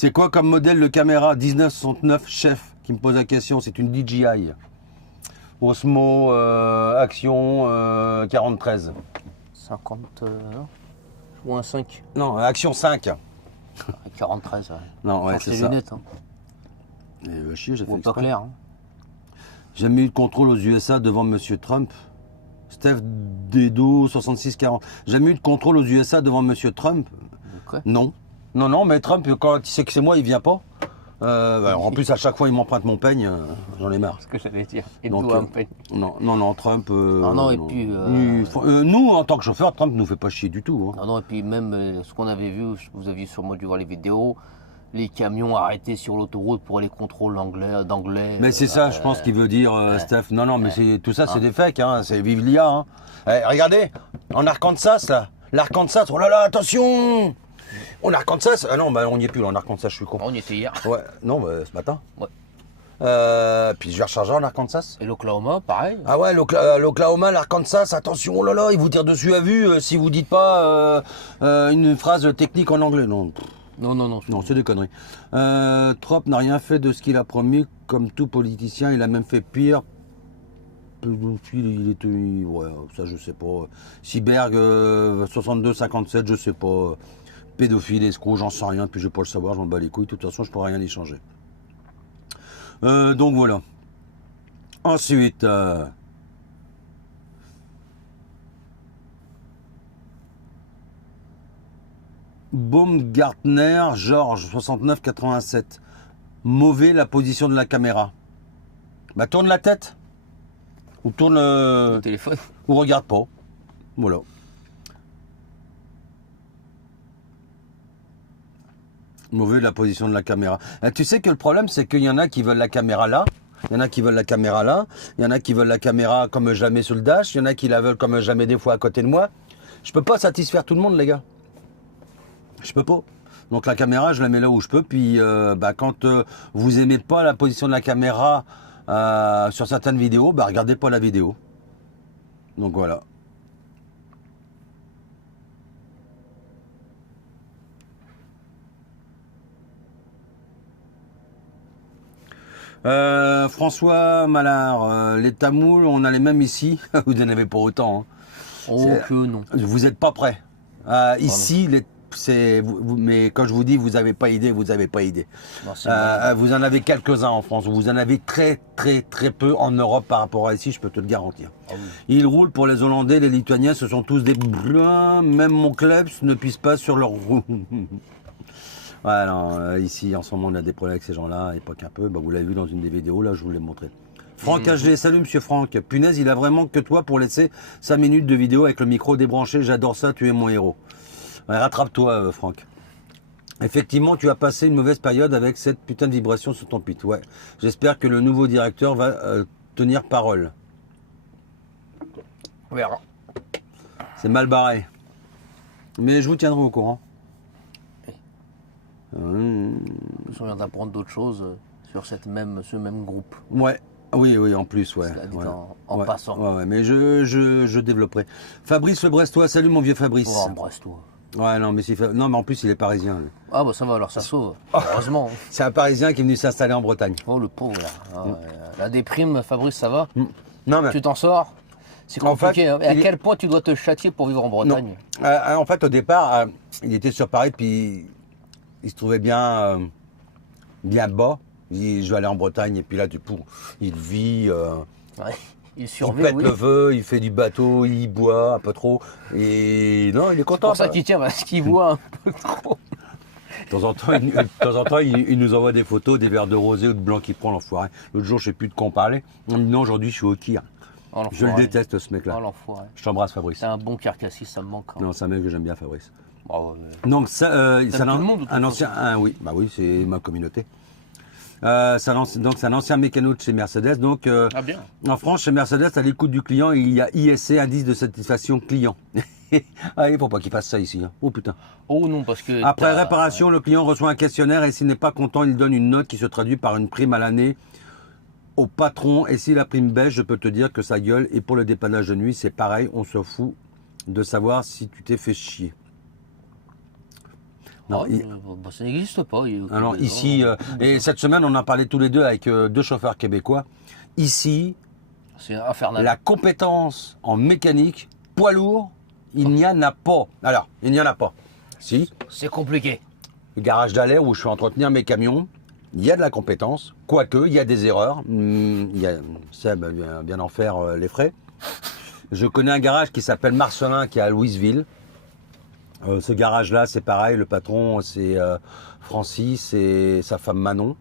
C'est quoi comme modèle de caméra 1969 chef qui me pose la question. C'est une DJI. Osmo Action 4013. 50 ou un 5. Non, Action 5. 40-13, ouais. Non, ouais, Change c'est tes ça. lunettes, hein. Et chier, j'ai fait Ou pas exprès. clair, hein. Jamais eu de contrôle aux USA devant Monsieur Trump. Steph Dedo 6640. Jamais eu de contrôle aux USA devant Monsieur Trump. Quoi? Non. Non, non, mais Trump, quand il sait que c'est moi, il vient pas. En plus, à chaque fois, il m'emprunte mon peigne. J'en ai marre. Ce que j'allais dire. Et Donc, nous, un peigne. non, non, non, Trump. Non, et puis, nous, en tant que chauffeur, Trump nous fait pas chier du tout. Hein. Non, non, et puis même ce qu'on avait vu, vous aviez sûrement dû voir les vidéos, les camions arrêtés sur l'autoroute pour les contrôles d'anglais. Mais c'est ça, je pense qu'il veut dire, Steph. Non, non, mais tout ça, c'est des fakes. Hein. C'est vive l'IA. Hein. Regardez, en Arkansas, là. L'Arkansas, oh là là, attention. En Arkansas. Ah non, bah, on n'y est plus, là, en Arkansas, je suis con. On y était hier. Ouais, non, bah, ce matin. Ouais. Puis je vais recharger en Arkansas. Et l'Oklahoma, pareil. Ah ouais, l'Oklahoma, l'Arkansas, attention, oh là là, ils vous tirent dessus à vue si vous dites pas une phrase technique en anglais. Non, Non, non, non. non, c'est des conneries. Trump n'a rien fait de ce qu'il a promis, comme tout politicien, il a même fait pire. Pédophile, il était. Ouais, ça je sais pas. Cyberg 62-57, je sais pas. Pédophile, escroc, j'en sais rien, puis je vais pas le savoir, je m'en bats les couilles, de toute façon je pourrais rien y changer. Donc voilà. Ensuite, Baumgartner, Georges, 69-87. Mauvais la position de la caméra. Bah tourne la tête. Ou tourne Le téléphone. ou regarde pas. Voilà. Mauvais la position de la caméra. Tu sais que le problème, c'est qu'il y en a qui veulent la caméra là. Il y en a qui veulent la caméra là. Il y en a qui veulent la caméra comme jamais sur le dash. Il y en a qui la veulent comme jamais des fois à côté de moi. Je peux pas satisfaire tout le monde, les gars. Je peux pas. Donc la caméra, je la mets là où je peux. Puis quand vous aimez pas la position de la caméra sur certaines vidéos, regardez pas la vidéo. Donc voilà. François Mallard, les tamouls, on a les mêmes ici. Vous n'en avez pas autant. Hein. Oh que non. Vous n'êtes pas prêts. Ici, mais quand je vous dis vous n'avez pas idée, vous n'avez pas idée. Non, vous en avez quelques-uns en France. Vous en avez très très très peu en Europe par rapport à ici, je peux te le garantir. Ah oui. Ils roulent pour les Hollandais, les Lituaniens, ce sont tous des bruns. Même mon club ne pisse pas sur leur roue. Ouais, non, ici en ce moment on a des problèmes avec ces gens-là, à l'époque un peu. Vous l'avez vu dans une des vidéos, là je vous l'ai montré. Franck HD, salut monsieur Franck. Punaise, il a vraiment que toi pour laisser 5 minutes de vidéo avec le micro débranché. J'adore ça, tu es mon héros. Ouais, rattrape-toi, Franck. Effectivement, tu as passé une mauvaise période avec cette putain de vibration sur ton pit. Ouais. J'espère que le nouveau directeur va tenir parole. On verra. C'est mal barré. Mais je vous tiendrai au courant. On vient d'apprendre d'autres choses sur ce même groupe. Ouais. Oui, oui, en plus, ouais. Cela dit Ouais. en Ouais. passant. Ouais, ouais, mais je développerai. Fabrice Le Brestois, salut mon vieux Fabrice. Oh, embrasse-toi. Ouais, non, non, mais en plus, il est parisien. Lui. Ah bah ça va, alors ça sauve. Heureusement. C'est un Parisien qui est venu s'installer en Bretagne. Oh le pauvre là. La déprime, Fabrice, ça va? Non, mais Tu t'en sors? C'est En compliqué. fait, hein. Et à il est- quel point tu dois te châtier pour vivre en Bretagne? en fait, au départ, il était sur Paris, puis il se trouvait bien, bien bas. Il dit, je vais aller en Bretagne, et puis là, il vit, Ouais. Il il survit, pète oui. le feu, il fait du bateau, il boit un peu trop. Et non, il est C'est content. pour ça qu'il tient, parce qu'il voit un peu trop. De temps en temps, il nous envoie des photos, des verres de rosé ou de blanc qu'il prend, l'enfoiré. L'autre jour, je sais plus de quoi on parlait. Il me dit, non, aujourd'hui, je suis au kir. Oh, Je le l'enfoiré. déteste, ce mec-là. Oh l'enfoiré. Je t'embrasse, Fabrice. C'est un bon carcassiste, ça me manque. Hein. Non, c'est un mec que j'aime bien, Fabrice. Bravo. Mais- Donc, ça, c'est tout le monde, de toute un ancien. Oui, bah oui, c'est ma communauté. Donc, c'est un ancien mécano de chez Mercedes. Donc, Ah bien. en France, chez Mercedes, à l'écoute du client, il y a ISC, indice de satisfaction client. Ah, il faut pas qu'il fasse ça ici. Hein. Oh putain. Oh non, parce que. Après t'as- réparation, le client reçoit un questionnaire et s'il n'est pas content, il donne une note qui se traduit par une prime à l'année au patron. Et si la prime baisse, je peux te dire que ça gueule. Et pour le dépannage de nuit, c'est pareil. On se fout de savoir si tu t'es fait chier. Non, ça n'existe pas. Alors ici, et cette semaine, on en parlait tous les deux avec 2 chauffeurs québécois. Ici, c'est infernal. La compétence en mécanique, poids lourd, il n'y en a pas. Alors, il n'y en a pas. Si. C'est compliqué. Le garage d'Alain où je fais entretenir mes camions, il y a de la compétence, quoique il y a des erreurs. Seb vient bien en faire les frais. Je connais un garage qui s'appelle Marcelin qui est à Louisville. Ce garage-là, c'est pareil, le patron c'est Francis et sa femme Manon,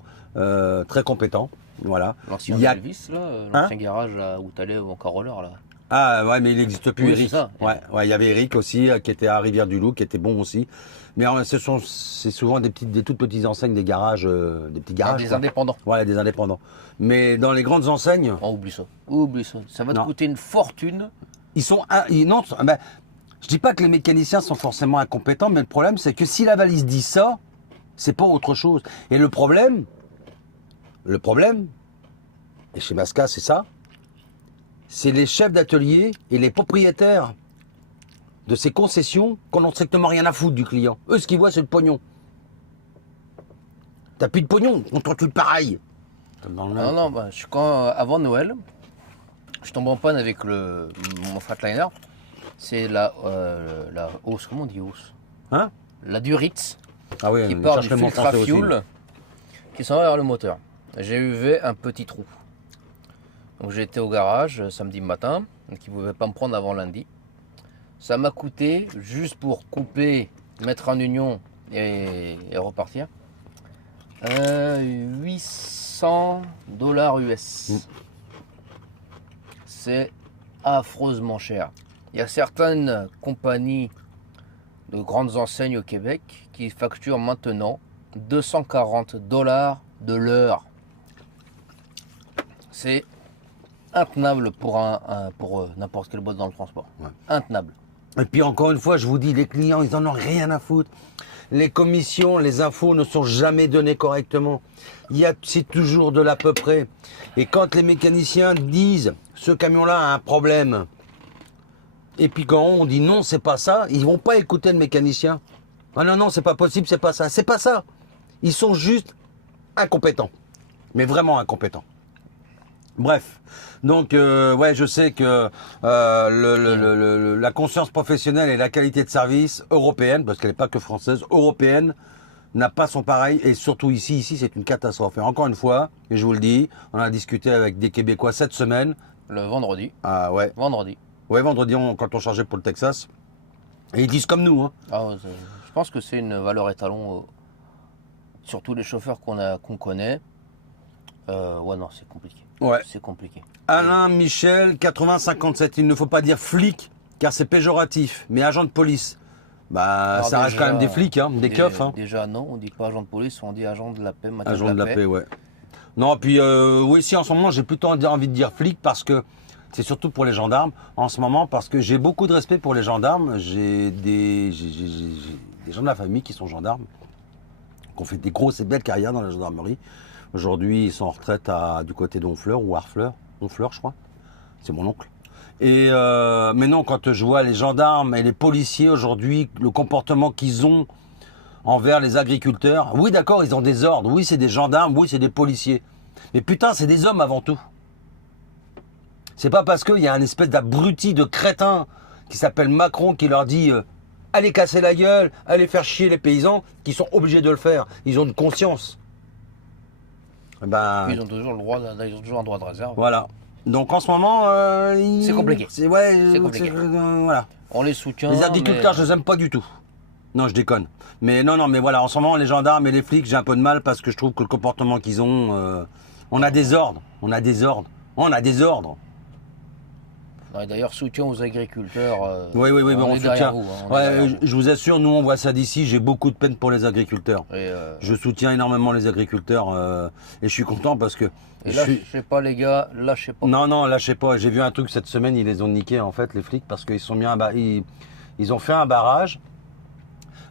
très compétent. Voilà. L'ancien Elvis, là, l'ancien garage là, où tu allais au Caroleur là. Ah ouais, mais il n'existe plus, oui, Eric. Ça. Ouais, il y avait Eric aussi qui était à Rivière-du-Loup, qui était bon aussi. Mais c'est souvent des toutes petites enseignes, des garages, des petits garages. Des indépendants. Ouais, des indépendants. Mais dans les grandes enseignes. Oh, oublie ça. Oublie ça. Ça va te coûter une fortune. Non, ben, je dis pas que les mécaniciens sont forcément incompétents, mais le problème, c'est que si la valise dit ça, c'est pas autre chose. Et le problème, et chez Masca, c'est ça, c'est les chefs d'atelier et les propriétaires de ces concessions qu'on n'ont strictement rien à foutre du client. Eux, ce qu'ils voient, c'est le pognon. T'as plus de pognon, on te recule pareil. Non, avant Noël, je tombe en panne avec mon Freightliner. C'est la hausse, comment on dit hausse? Hein? La Duritz, ah oui, qui part du filtre à fuel, qui s'en va vers le moteur. J'ai eu un petit trou. Donc j'ai été au garage samedi matin, donc ils ne pouvaient pas me prendre avant lundi. Ça m'a coûté, juste pour couper, mettre en union et repartir, $800 US. C'est affreusement cher. Il y a certaines compagnies de grandes enseignes au Québec qui facturent maintenant $240 de l'heure. C'est intenable pour n'importe quelle boîte dans le transport. Ouais. Intenable. Et puis encore une fois, je vous dis, les clients, ils en ont rien à foutre. Les commissions, les infos ne sont jamais données correctement. C'est toujours de l'à peu près. Et quand les mécaniciens disent, ce camion-là a un problème, et puis quand on dit non, c'est pas ça, ils vont pas écouter le mécanicien. Ah non, c'est pas possible, c'est pas ça. C'est pas ça. Ils sont juste incompétents. Mais vraiment incompétents. Bref, donc ouais, je sais que la conscience professionnelle et la qualité de service européenne, parce qu'elle n'est pas que française, européenne, n'a pas son pareil, et surtout ici c'est une catastrophe. Et encore une fois, et je vous le dis, on a discuté avec des Québécois cette semaine. Le vendredi. Ah ouais. Vendredi. Ouais, vendredi, quand on chargeait pour le Texas. Et ils disent comme nous. Hein. Ah, je pense que c'est une valeur étalon, surtout les chauffeurs qu'on connaît. Ouais, non, c'est compliqué. Ouais. C'est compliqué. Alain Michel, 8057. Il ne faut pas dire flic, car c'est péjoratif, mais agent de police. Bah, alors ça reste quand même des flics, hein, des keufs. Hein. Déjà, non, on dit pas agent de police, on dit agent de la paix. Agent de la paix, ouais. Non, puis oui, si en ce moment, j'ai plutôt envie de dire flic, parce que c'est surtout pour les gendarmes, en ce moment, parce que j'ai beaucoup de respect pour les gendarmes. J'ai des gens de la famille qui sont gendarmes, qui ont fait des grosses et belles carrières dans la gendarmerie. Aujourd'hui, ils sont en retraite du côté d'Honfleur ou Harfleur. Honfleur, je crois. C'est mon oncle. Et mais non, quand je vois les gendarmes et les policiers aujourd'hui, le comportement qu'ils ont envers les agriculteurs, oui, d'accord, ils ont des ordres. Oui, c'est des gendarmes. Oui, c'est des policiers. Mais putain, c'est des hommes avant tout. C'est pas parce qu'il y a un espèce d'abruti, de crétin qui s'appelle Macron qui leur dit allez casser la gueule, allez faire chier les paysans, qu'ils sont obligés de le faire. Ils ont une conscience. Ben, ils ont toujours un droit de réserve. Voilà. Donc en ce moment, c'est compliqué. C'est compliqué. Voilà. On les soutient. Les agriculteurs, je les aime pas du tout. Non, je déconne. Mais non, mais voilà, en ce moment, les gendarmes et les flics, j'ai un peu de mal parce que je trouve que le comportement qu'ils ont, on a des ordres. D'ailleurs, soutien aux agriculteurs. Oui, on soutient. Vous, je vous assure, nous on voit ça d'ici, j'ai beaucoup de peine pour les agriculteurs. Je soutiens énormément les agriculteurs et je suis content parce que... Lâchez pas les gars, lâchez pas. Non, lâchez pas. J'ai vu un truc cette semaine, ils les ont niqués en fait, les flics, parce qu'ils sont mis ils ont fait un barrage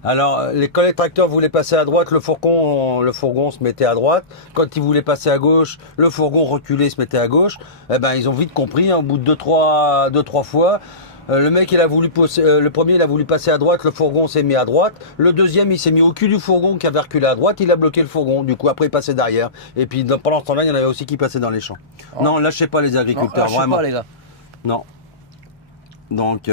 Alors, quand les tracteurs voulaient passer à droite, le fourgon se mettait à droite. Quand ils voulaient passer à gauche, le fourgon reculé se mettait à gauche. Eh ben, ils ont vite compris, hein, au bout de deux, trois fois. Le mec, le premier, il a voulu passer à droite, le fourgon s'est mis à droite. Le deuxième, il s'est mis au cul du fourgon qui avait reculé à droite, il a bloqué le fourgon. Du coup, après, il passait derrière. Et puis, pendant ce temps-là, il y en avait aussi qui passaient dans les champs. Oh. Non, lâchez pas les agriculteurs, non, vraiment. Pas, les gars. Non. Donc,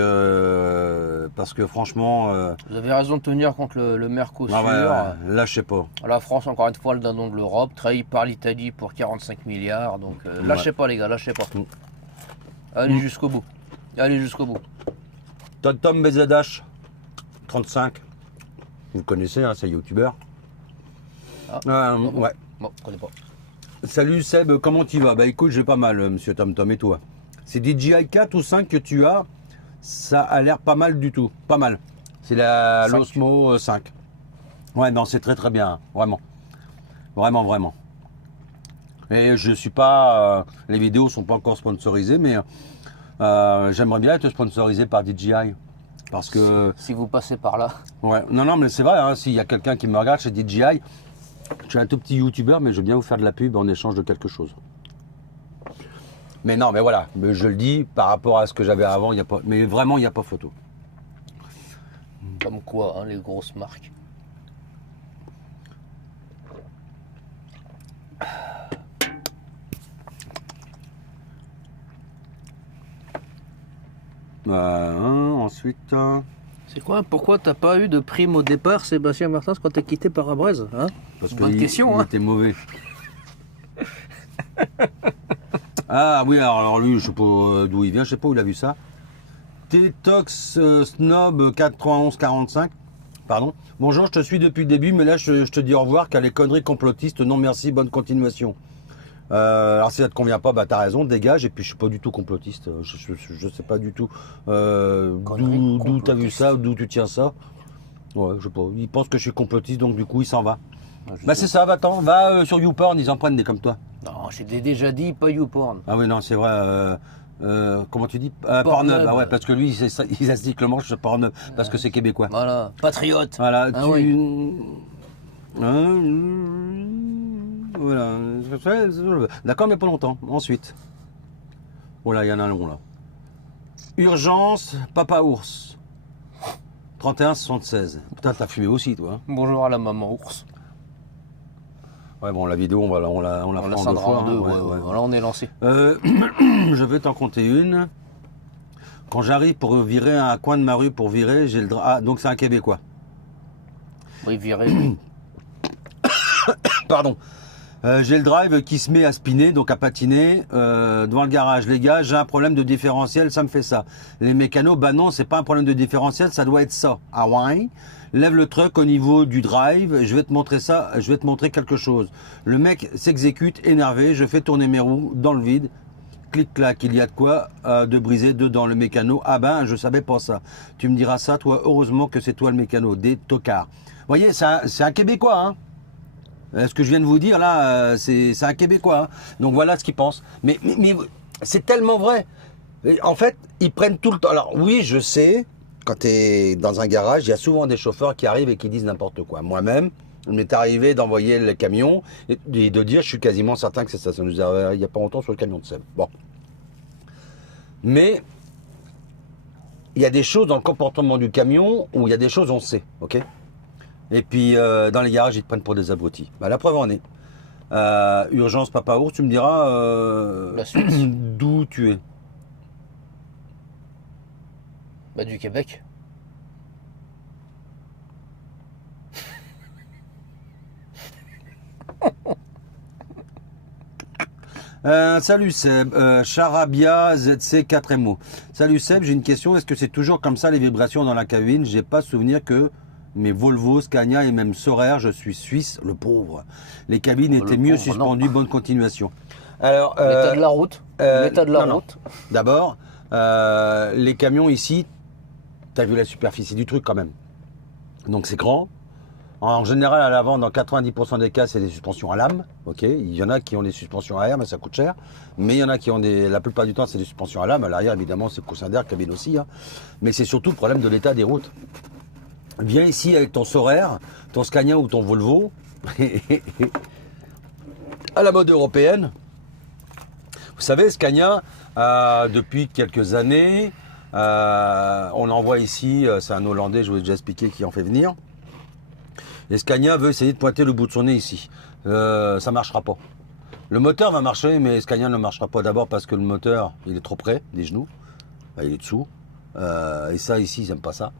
parce que franchement... Vous avez raison de tenir contre le Mercosur. Ah ouais, lâchez pas. La France, encore une fois, le dindon de l'Europe, trahi par l'Italie pour 45 milliards. Donc, lâchez pas, les gars, lâchez pas. Allez jusqu'au bout. Allez jusqu'au bout. Tom BZH, 35. Vous connaissez, hein, c'est youtubeur. Ah, ouais. Bon, je connais pas. Salut Seb, comment tu vas? Bah écoute, j'ai pas mal, monsieur Tom, et toi? C'est DJI 4 ou 5 que tu as? Ça a l'air pas mal du tout. Pas mal. C'est la l'Osmo 5. Ouais, non, c'est très très bien, vraiment. Vraiment, vraiment. Et je suis pas... les vidéos sont pas encore sponsorisées, mais j'aimerais bien être sponsorisé par DJI. Parce que... Si vous passez par là. Ouais, non, mais c'est vrai, hein, s'il y a quelqu'un qui me regarde chez DJI, je suis un tout petit youtubeur, mais je veux bien vous faire de la pub en échange de quelque chose. Mais non, mais voilà, je le dis, par rapport à ce que j'avais avant, il y a pas, mais vraiment, il n'y a pas photo. Comme quoi, hein, les grosses marques. Ensuite... C'est quoi? Pourquoi t'as pas eu de prime au départ, Sébastien Martins, quand t'es quitté par Abrez, hein? Parce bonne question, il était mauvais. Ah oui, alors lui, je sais pas d'où il vient, je sais pas où il a vu ça. T-Tox Snob 9145. Pardon. Bonjour, je te suis depuis le début, mais là, je te dis au revoir, car les conneries complotistes, non merci, bonne continuation. Alors si ça te convient pas, bah t'as raison, dégage. Et puis je suis pas du tout complotiste. Je sais pas du tout d'où t'as vu ça, d'où tu tiens ça. Ouais, je sais pas. Il pense que je suis complotiste, donc du coup il s'en va. Bah c'est ça, va-t'en, va sur YouPorn, ils en prennent des comme toi. Non, j'ai déjà dit, pas YouPorn. Ah oui, non, c'est vrai. Comment tu dis Pornhub. Ah ouais, parce que lui, il a dit que le mange sur Pornhub, parce que c'est québécois. Voilà, patriote. Voilà, ah, oui. Voilà. D'accord, mais pas longtemps. Ensuite. Oh là, il y en a un long là. Urgence, Papa Ours. 31,76. Putain, t'as fumé aussi, toi. Bonjour à la maman ours. Ouais, bon, la vidéo, on la fera en deux fois. En deux, ouais. Voilà, on est lancé. Je vais t'en compter une. Quand j'arrive pour virer un coin de ma rue pour virer, j'ai le drap. Ah, donc c'est un Québécois. Oui, virer. Oui. Pardon. J'ai le drive qui se met à spinner, donc à patiner devant le garage. Les gars, j'ai un problème de différentiel, ça me fait ça. Les mécanos, bah non, c'est pas un problème de différentiel, ça doit être ça. Ah ouais. Lève le truck au niveau du drive, je vais te montrer ça, je vais te montrer quelque chose. Le mec s'exécute, énervé, je fais tourner mes roues dans le vide. Clic-clac, il y a de quoi de briser dedans le mécano. Ah ben, je savais pas ça. Tu me diras ça, toi, heureusement que c'est toi le mécano, des tocards. Vous voyez, c'est un Québécois, hein. Ce que je viens de vous dire là, c'est un Québécois. Hein. Donc voilà ce qu'il pense. Mais c'est tellement vrai. En fait, ils prennent tout le temps. Alors oui, je sais, quand tu es dans un garage, il y a souvent des chauffeurs qui arrivent et qui disent n'importe quoi. Moi-même, il m'est arrivé d'envoyer le camion et de dire, je suis quasiment certain que c'est ça. Ça nous arrive il n'y a pas longtemps sur le camion de Seb. Bon. Mais il y a des choses dans le comportement du camion où il y a des choses on sait, ok ? Et puis, dans les garages, ils te prennent pour des abrutis. Bah, la preuve en est. Urgence, Papa Ours, tu me diras d'où tu es. Bah, du Québec. Salut Seb, Charabia ZC 4MO. Salut Seb, j'ai une question. Est-ce que c'est toujours comme ça les vibrations dans la cabine? J'ai pas souvenir que mes Volvo, Scania et même Soraire, je suis suisse, le pauvre. Les cabines étaient mieux suspendues, bonne continuation. Alors, l'état de la route. L'état de la route. D'abord, les camions ici, tu as vu la superficie du truc quand même. Donc c'est grand. En général, à l'avant, dans 90% des cas, c'est des suspensions à lame. Ok, il y en a qui ont des suspensions à air, mais ça coûte cher. Mais il y en a qui ont la plupart du temps, c'est des suspensions à lame. À l'arrière, évidemment, c'est coussin d'air, cabine aussi. Hein. Mais c'est surtout le problème de l'état des routes. Viens ici avec ton Sorare, ton Scania ou ton Volvo, à la mode européenne. Vous savez, Scania, depuis quelques années, on envoie ici, c'est un Hollandais, je vous ai déjà expliqué, qui en fait venir. Et Scania veut essayer de pointer le bout de son nez ici. Ça ne marchera pas. Le moteur va marcher, mais Scania ne marchera pas. D'abord parce que le moteur, il est trop près des genoux. Enfin, il est dessous. Et ça, ici, ils n'aiment pas ça.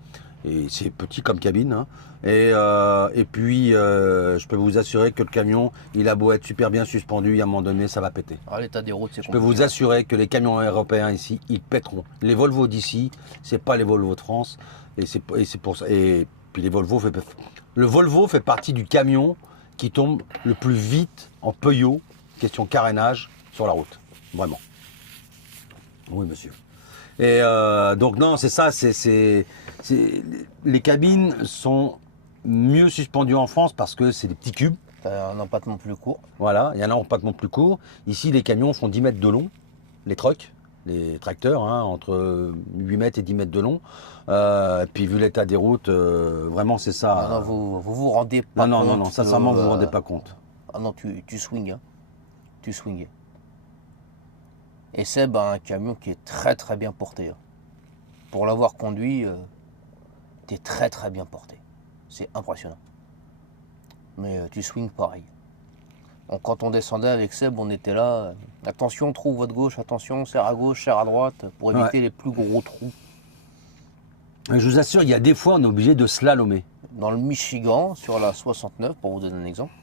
Et c'est petit comme cabine. Hein. Et puis, je peux vous assurer que le camion, il a beau être super bien suspendu, à un moment donné, ça va péter. Ah, l'état des routes, c'est Je peux vous assurer que les camions européens ici, ils pèteront. Les Volvo d'ici, c'est pas les Volvo de France. Et c'est pour ça. Et puis les Volvo, le Volvo fait partie du camion qui tombe le plus vite en Peugeot, question carénage, sur la route. Vraiment. Oui, monsieur. Et donc non, c'est ça, les cabines sont mieux suspendues en France parce que c'est des petits cubes. Un empattement plus court. Voilà, il y en a un empattement plus court. Ici, les camions font 10 mètres de long, les trucks, les tracteurs, hein, entre 8 mètres et 10 mètres de long. Et puis vu l'état des routes, vraiment c'est ça. Non, vous rendez pas compte. Non, sincèrement, vous vous rendez pas compte. Ah non, tu swings, hein. Tu swings. Et c'est un camion qui est très très bien porté. Hein. Pour l'avoir conduit, t'es très très bien porté. C'est impressionnant. Mais tu swings pareil. Donc, quand on descendait avec Seb, on était là. Attention, trou, voie de gauche, attention, serre à gauche, serre à droite, pour éviter les plus gros trous. Je vous assure, il y a des fois, on est obligé de slalomer. Dans le Michigan, sur la 69, pour vous donner un exemple,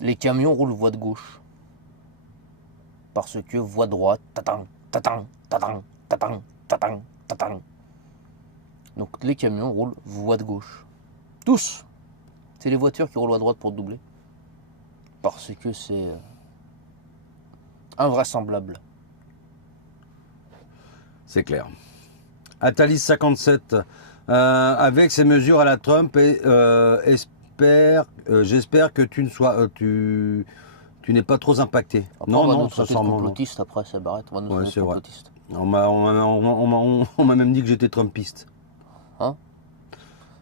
les camions roulent voie de gauche. Parce que voie droite, tatang, tatang, tatang, tatang, tatang, tatang. Donc les camions roulent voie de gauche. Tous. C'est les voitures qui roulent à droite pour doubler. Parce que c'est invraisemblable. C'est clair. Atalis 57, avec ces mesures à la Trump, j'espère que tu ne sois, tu n'es pas trop impacté. Après, non, ça sent complotiste après, ça barrette. On va nous c'est complotiste. On m'a même dit que j'étais trumpiste. Hein?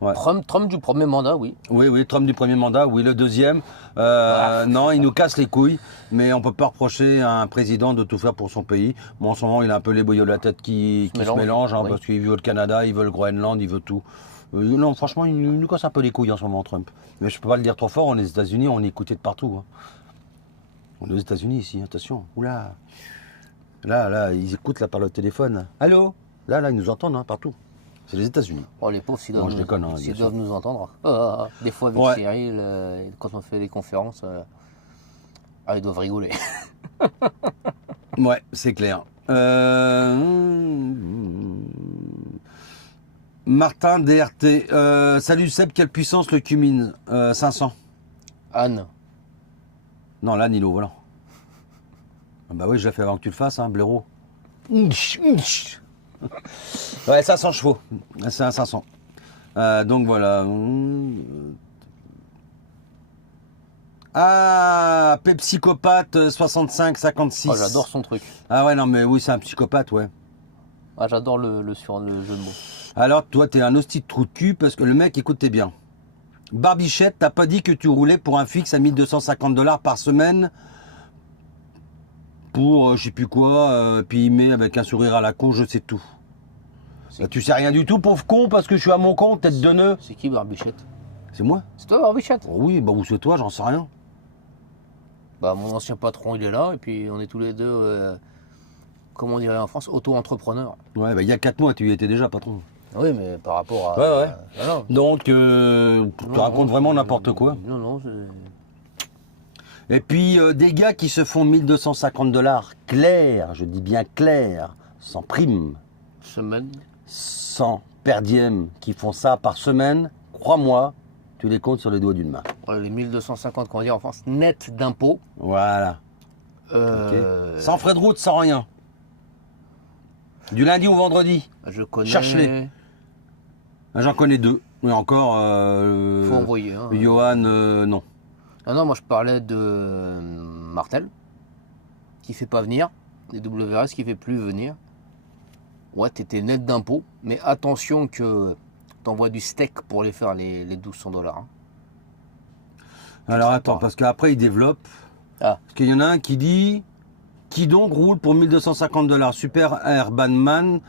Ouais. Trump du premier mandat, oui. Oui, Trump du premier mandat, oui. Le deuxième, non, il nous casse les couilles, mais on ne peut pas reprocher à un président de tout faire pour son pays. Bon, en ce moment, il a un peu les boyaux de la tête qui se mélangent, hein, oui. Parce qu'il veut le Canada, il veut le Groenland, il veut tout. Non, franchement, il nous casse un peu les couilles en ce moment, Trump. Mais je ne peux pas le dire trop fort, on est aux États-Unis, on est écouté de partout. Hein. On est aux États-Unis ici, attention. Oula. Là, ils écoutent là par le téléphone. Allô? Là, ils nous entendent hein, partout. C'est les États-Unis. Oh, les pauvres, s'ils doivent nous entendre. Des fois, avec Cyril, quand on fait les conférences, ils doivent rigoler. Ouais, c'est clair. Martin DRT. Salut Seb, quelle puissance le Cummins 500. Anne. Non, là, Nilo, voilà. Bah oui, je l'ai fait avant que tu le fasses, hein, blaireau. Ouais, 500 chevaux. C'est un 500. Donc voilà. Ah, Pepsicopathe 65 56. Oh, j'adore son truc. Ah ouais, non, mais oui, c'est un psychopathe, ouais. Ah, j'adore le jeu de mots. Alors, toi, t'es un hostie de trou de cul parce que le mec, écoute, t'es bien. Barbichette, t'as pas dit que tu roulais pour un fixe à 1250$ par semaine pour je sais plus quoi, puis il met avec un sourire à la con, je sais tout. Bah, tu sais rien du tout, pauvre con, parce que je suis à mon compte, tête de nœud. C'est qui Barbichette? C'est moi. C'est toi Barbichette? Oh, oui, bah ou c'est toi, j'en sais rien. Bah mon ancien patron il est là, et puis on est tous les deux, comment on dirait en France, auto-entrepreneurs. Ouais, bah il y a 4 mois, tu y étais déjà patron. Oui, mais par rapport à... Ouais. Donc, tu racontes vraiment n'importe quoi. Non, Et puis, des gars qui se font 1250$ clair, je dis bien clair, sans prime. Semaine. Sans per diem, qui font ça par semaine, crois-moi, tu les comptes sur les doigts d'une main. Les 1250 qu'on va dire en France, net d'impôts. Voilà. Sans frais de route, sans rien. Du lundi au vendredi. Je connais... Cherche-les. J'en connais 2. Mais encore... faut envoyer. Hein. Johan, non. Ah non, moi je parlais de Martel, qui fait pas venir, et WRS qui fait plus venir. Ouais, t'étais net d'impôts, mais attention que t'envoies du steak pour les faire les 1200 $. Hein. Alors attends, parce qu'après il développe. Ah. Parce qu'il y en a un qui dit qui donc roule pour 1250 $. Super Airbanman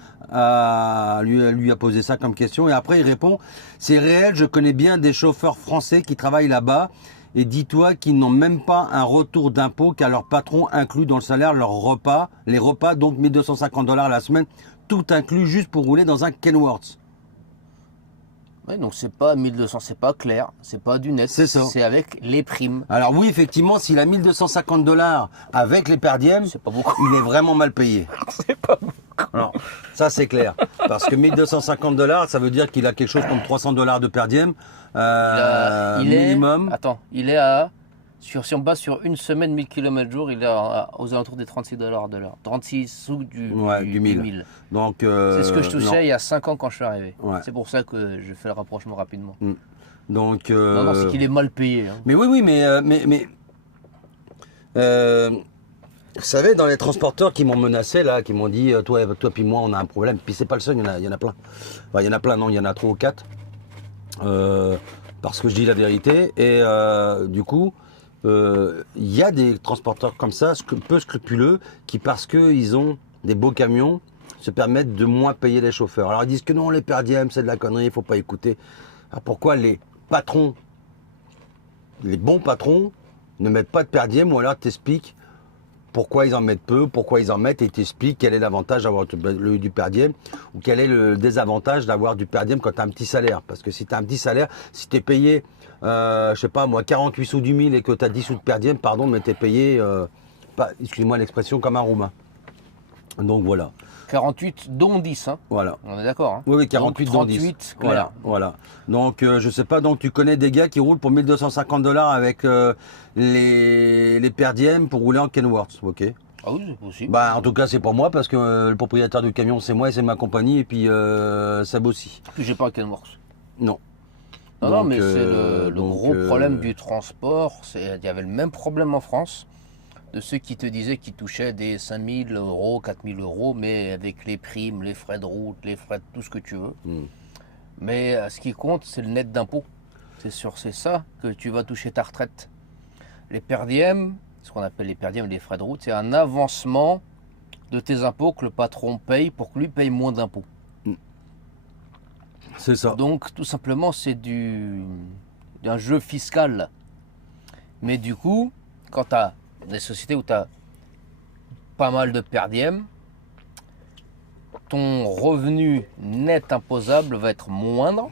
lui a posé ça comme question. Et après il répond, c'est réel, je connais bien des chauffeurs français qui travaillent là-bas. Et dis-toi qu'ils n'ont même pas un retour d'impôt car leur patron inclut dans le salaire leurs repas. Les repas, donc 1250 $ la semaine, tout inclus juste pour rouler dans un Kenworth. Ouais, donc c'est pas 1200, c'est pas clair, c'est pas du net, c'est ça. C'est avec les primes. Alors oui, effectivement, s'il a 1250 $ avec les per diem, c'est pas beaucoup. Il est vraiment mal payé. C'est pas beaucoup. Alors, ça c'est clair. Parce que 1250 $, ça veut dire qu'il a quelque chose comme 300 $ de per diem minimum. Il est à... Si on base sur une semaine, 1000 km/h, il est aux alentours des 36 $ de l'heure. 36 sous du 1000. Donc, c'est ce que je touchais il y a 5 ans quand je suis arrivé. Ouais. C'est pour ça que je fais le rapprochement rapidement. Donc, non, c'est qu'il est mal payé. Hein. Mais oui, mais vous savez, dans les transporteurs qui m'ont menacé, là, qui m'ont dit, toi puis moi, on a un problème. Puis c'est pas le seul, il y en a plein. Enfin, il y en a plein, non, il y en a 3 ou 4. Parce que je dis la vérité. Et du coup... il y a des transporteurs comme ça, peu scrupuleux, qui parce qu'ils ont des beaux camions, se permettent de moins payer les chauffeurs. Alors ils disent que non, les per diem, c'est de la connerie, il ne faut pas écouter. Alors pourquoi les patrons, les bons patrons, ne mettent pas de per diem, ou alors t'expliques pourquoi ils en mettent peu, pourquoi ils en mettent, et t'expliques quel est l'avantage d'avoir du per diem, ou quel est le désavantage d'avoir du per diem quand tu as un petit salaire. Parce que si tu as un petit salaire, si tu es payé, je sais pas moi, 48 sous du 1000 et que tu as 10 sous de per diem, pardon, mais tu es payé, excusez-moi l'expression, comme un Roumain. Donc voilà. 48 dont 10, hein. Voilà. On est d'accord. Hein. Oui, 48 dont 10. Voilà. Donc je sais pas, donc tu connais des gars qui roulent pour 1250 $ avec les per diem pour rouler en Kenworth, ok. Ah oui, c'est possible. Bah en tout cas c'est pas moi parce que le propriétaire du camion c'est moi et c'est ma compagnie et puis Seb aussi. Puis j'ai pas un Kenworth. Non. Non, mais c'est le gros problème du transport. Il y avait le même problème en France. De ceux qui te disaient qu'ils touchaient des 5 000 €, 4 000 €, mais avec les primes, les frais de route, les frais de tout ce que tu veux. Mais ce qui compte, c'est le net d'impôt. C'est ça que tu vas toucher ta retraite. Les per diem, ce qu'on appelle les per diem, les frais de route, c'est un avancement de tes impôts que le patron paye pour que lui paye moins d'impôts. C'est ça. Donc tout simplement, c'est un jeu fiscal. Mais du coup, quand tu as des sociétés où tu as pas mal de per diem, ton revenu net imposable va être moindre,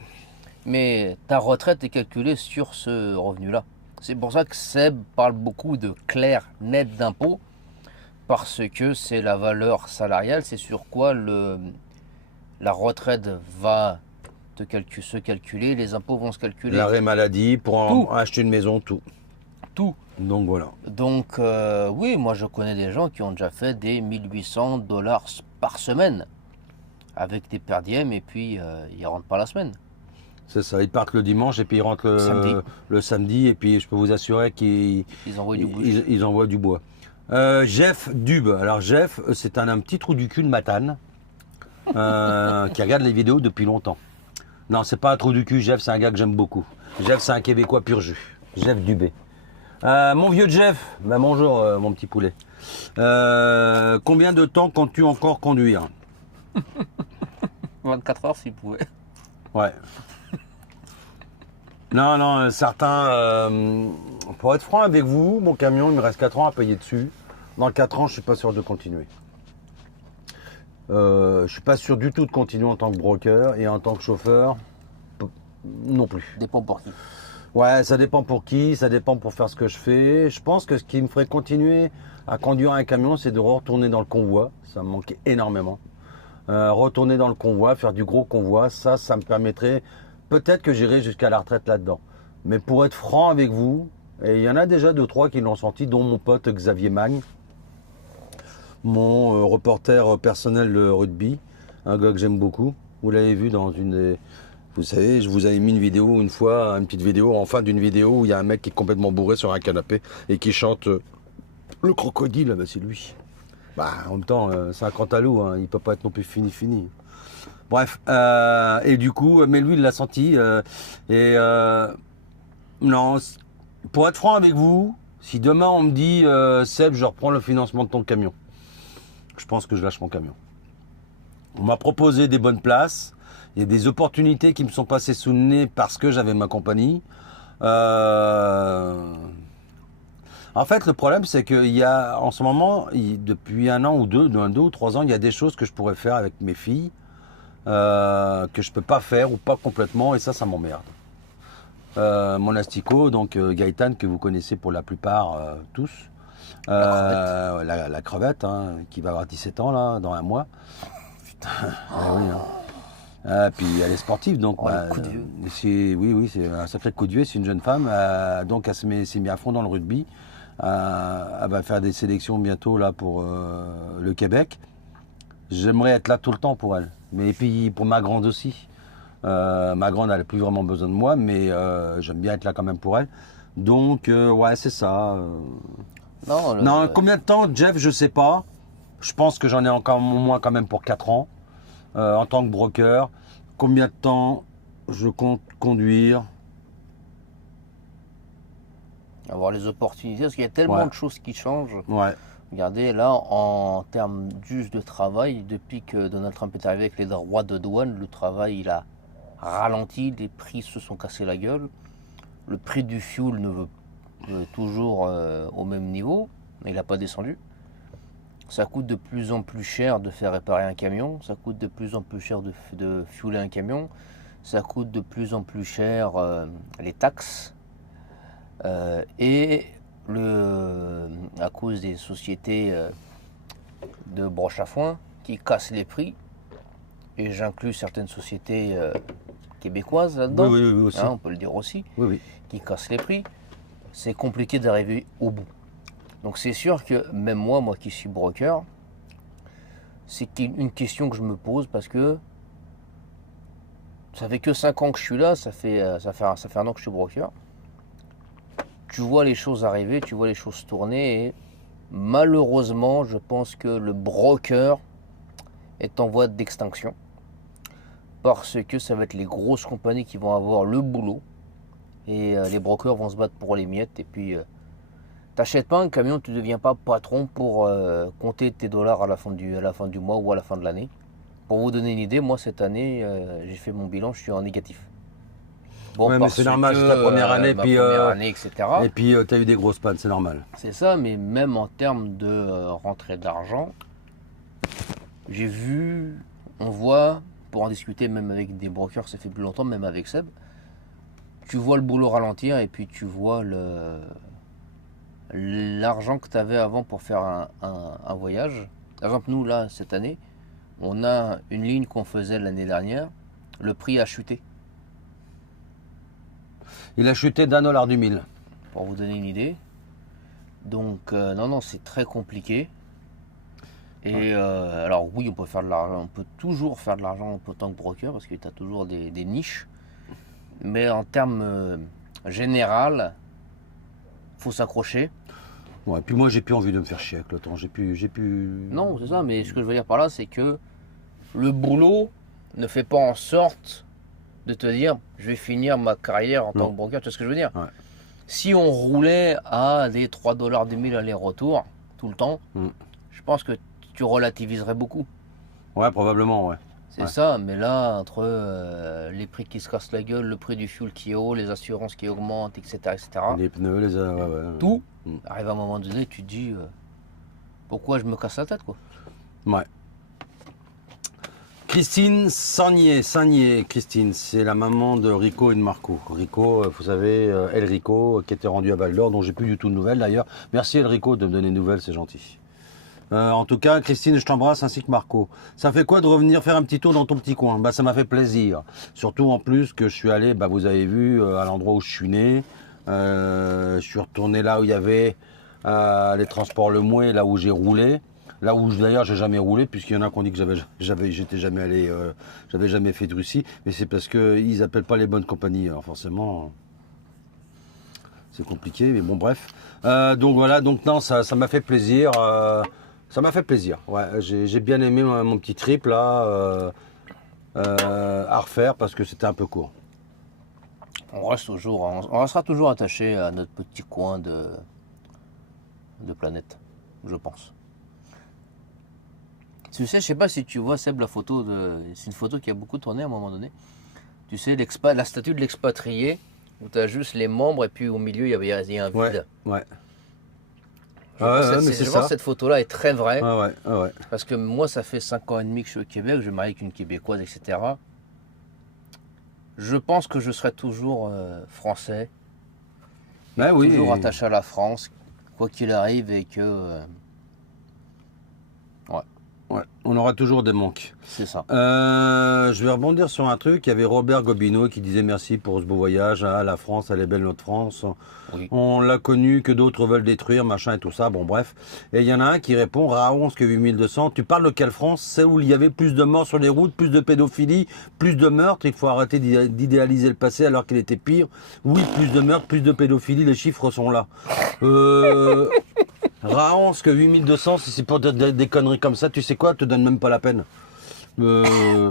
mais ta retraite est calculée sur ce revenu-là. C'est pour ça que Seb parle beaucoup de clair net d'impôt, parce que c'est la valeur salariale, c'est sur quoi la retraite va se calculer, les impôts vont se calculer. L'arrêt maladie, pour acheter une maison, tout. Donc voilà. Donc oui, moi je connais des gens qui ont déjà fait des 1800 $ par semaine avec des per diem et puis ils rentrent pas la semaine. C'est ça, ils partent le dimanche et puis ils rentrent le samedi et puis je peux vous assurer qu'ils envoient du bois. Jeff Dub, alors Jeff c'est un petit trou du cul de Matane qui regarde les vidéos depuis longtemps. Non, c'est pas un trou du cul, Jeff c'est un gars que j'aime beaucoup. Jeff c'est un Québécois pur jus, Jeff Dubé. Mon vieux Jeff, bonjour mon petit poulet. Combien de temps comptes-tu encore conduire? 24 heures s'il pouvait. Ouais. Non, certains... pour être franc avec vous, mon camion, il me reste 4 ans à payer dessus. Dans 4 ans, je suis pas sûr de continuer. Je suis pas sûr du tout de continuer en tant que broker et en tant que chauffeur, non plus. Dépend pour qui. Ouais, ça dépend pour qui, ça dépend pour faire ce que je fais. Je pense que ce qui me ferait continuer à conduire un camion, c'est de retourner dans le convoi. Ça me manquait énormément. Retourner dans le convoi, faire du gros convoi, ça me permettrait... Peut-être que j'irai jusqu'à la retraite là-dedans. Mais pour être franc avec vous, et il y en a déjà 2-3 qui l'ont senti, dont mon pote Xavier Magne, mon reporter personnel de rugby, un gars que j'aime beaucoup. Vous l'avez vu dans une... Vous savez, je vous avais mis une vidéo une fois, une petite vidéo, en fin d'une vidéo où il y a un mec qui est complètement bourré sur un canapé et qui chante le crocodile, bah c'est lui. Bah, en même temps, c'est un cantalou, hein, il peut pas être non plus fini. Bref, et du coup, mais lui, il l'a senti. Non, pour être franc avec vous, si demain on me dit, Seb, je reprends le financement de ton camion, je pense que je lâche mon camion. On m'a proposé des bonnes places. Il y a des opportunités qui me sont passées sous le nez parce que j'avais ma compagnie. En fait, le problème, c'est qu'il y a, en ce moment, depuis un an ou deux ou 3 ans, il y a des choses que je pourrais faire avec mes filles que je ne peux pas faire ou pas complètement, et ça m'emmerde. Mon asticot, donc Gaëtan, que vous connaissez pour la plupart tous, la crevette, hein, qui va avoir 17 ans là, dans un mois. Oui, hein. Puis elle est sportive, donc le coup de vieux. oui, c'est un sacré coup de vieux, c'est une jeune femme, donc elle s'est mis à fond dans le rugby. Elle va faire des sélections bientôt là pour le Québec. J'aimerais être là tout le temps pour elle, mais puis pour ma grande aussi. Ma grande, elle n'a plus vraiment besoin de moi, mais j'aime bien être là quand même pour elle. Donc ouais, c'est ça. Non, combien de temps, Jeff, je sais pas. Je pense que j'en ai encore au moins quand même pour 4 ans. En tant que broker, combien de temps je compte conduire? Avoir les opportunités, parce qu'il y a tellement de choses qui changent. Ouais. Regardez, là, en termes juste de travail, depuis que Donald Trump est arrivé avec les droits de douane, le travail, il a ralenti, les prix se sont cassés la gueule. Le prix du fuel ne veut toujours au même niveau, il n'a pas descendu. Ça coûte de plus en plus cher de faire réparer un camion, ça coûte de plus en plus cher de fueler un camion, ça coûte de plus en plus cher les taxes. Et à cause des sociétés de broche à foin qui cassent les prix, et j'inclus certaines sociétés québécoises là-dedans, oui, aussi. Hein, on peut le dire aussi, Oui. qui cassent les prix, c'est compliqué d'arriver au bout. Donc c'est sûr que même moi qui suis broker, c'est une question que je me pose parce que ça fait que 5 ans que je suis là, ça fait 1 an que je suis broker. Tu vois les choses arriver, tu vois les choses tourner et malheureusement, je pense que le broker est en voie d'extinction parce que ça va être les grosses compagnies qui vont avoir le boulot et les brokers vont se battre pour les miettes et puis t'achètes pas un camion, tu ne deviens pas patron pour compter tes dollars à la fin du mois ou à la fin de l'année. Pour vous donner une idée, moi cette année, j'ai fait mon bilan, je suis en négatif. Bon, ouais, mais c'est normal, c'est ta première année, puis, première année, etc. Et puis tu as eu des grosses pannes, c'est normal. C'est ça, mais même en termes de rentrée d'argent, on voit, pour en discuter même avec des brokers, ça fait plus longtemps, même avec Seb, tu vois le boulot ralentir et puis tu vois l'argent que tu avais avant pour faire un voyage. Par exemple, nous, là, cette année, on a une ligne qu'on faisait l'année dernière, le prix a chuté. Il a chuté d'$1 du mille. Pour vous donner une idée. Donc, non, c'est très compliqué. Et alors, oui, on peut faire de l'argent, on peut toujours faire de l'argent en tant que broker parce que tu as toujours des niches. Mais en termes général, faut s'accrocher. Ouais, puis moi, j'ai plus envie de me faire chier avec le temps. J'ai plus. Non, c'est ça, mais ce que je veux dire par là, c'est que le boulot ne fait pas en sorte de te dire je vais finir ma carrière en tant que broker, tu vois ce que je veux dire? Ouais. Si on roulait à des $3 du mille aller-retour tout le temps, je pense que tu relativiserais beaucoup. Ouais, probablement, ouais. C'est ça, mais là, entre les prix qui se cassent la gueule, le prix du fuel qui est haut, les assurances qui augmentent, etc. Les pneus, tout, arrive à un moment donné, tu te dis pourquoi je me casse la tête, quoi. Ouais. Christine Sagnier, Christine, c'est la maman de Rico et de Marco. Rico, vous savez, El Rico, qui était rendu à Val d'Or, dont j'ai plus du tout de nouvelles d'ailleurs. Merci El Rico de me donner des nouvelles, c'est gentil. En tout cas, Christine, je t'embrasse ainsi que Marco. Ça fait quoi de revenir faire un petit tour dans ton petit coin? Ça m'a fait plaisir. Surtout en plus que je suis allé, vous avez vu, à l'endroit où je suis né. Je suis retourné là où il y avait les transports Le Mouet, là où j'ai roulé. Là où d'ailleurs j'ai jamais roulé, puisqu'il y en a qui ont dit que j'étais jamais allé, j'avais jamais fait de Russie, mais c'est parce qu'ils appellent pas les bonnes compagnies, alors forcément c'est compliqué, mais bon bref. Donc voilà, donc non, ça m'a fait plaisir, Ouais, j'ai bien aimé mon petit trip là. à refaire parce que c'était un peu court. On restera toujours attaché à notre petit coin de planète, je pense. Tu sais, je sais pas si tu vois, Seb, la photo c'est une photo qui a beaucoup tourné à un moment donné. Tu sais, la statue de l'expatrié, où tu as juste les membres et puis au milieu, il y a un vide. Ouais. Je pense que cette photo-là est très vraie. Ouais. Parce que moi, ça fait 5 ans et demi que je suis au Québec, je me marie avec une Québécoise, etc. Je pense que je serai toujours français. Toujours attaché à la France, quoi qu'il arrive, et que... Ouais, on aura toujours des manques. C'est ça. Je vais rebondir sur un truc. Il y avait Robert Gobineau qui disait merci pour ce beau voyage. Ah, la France, elle est belle, notre France. Oui. On l'a connue, que d'autres veulent détruire, machin et tout ça. Bon, bref. Et il y en a un qui répond Raons que 8200. Tu parles de quelle France? C'est où il y avait plus de morts sur les routes, plus de pédophilie, plus de meurtres. Il faut arrêter d'idéaliser le passé alors qu'il était pire. Oui, plus de meurtres, plus de pédophilie. Les chiffres sont là. Raons que 8200, si c'est pour des conneries comme ça, tu sais quoi, te donne même pas la peine. Le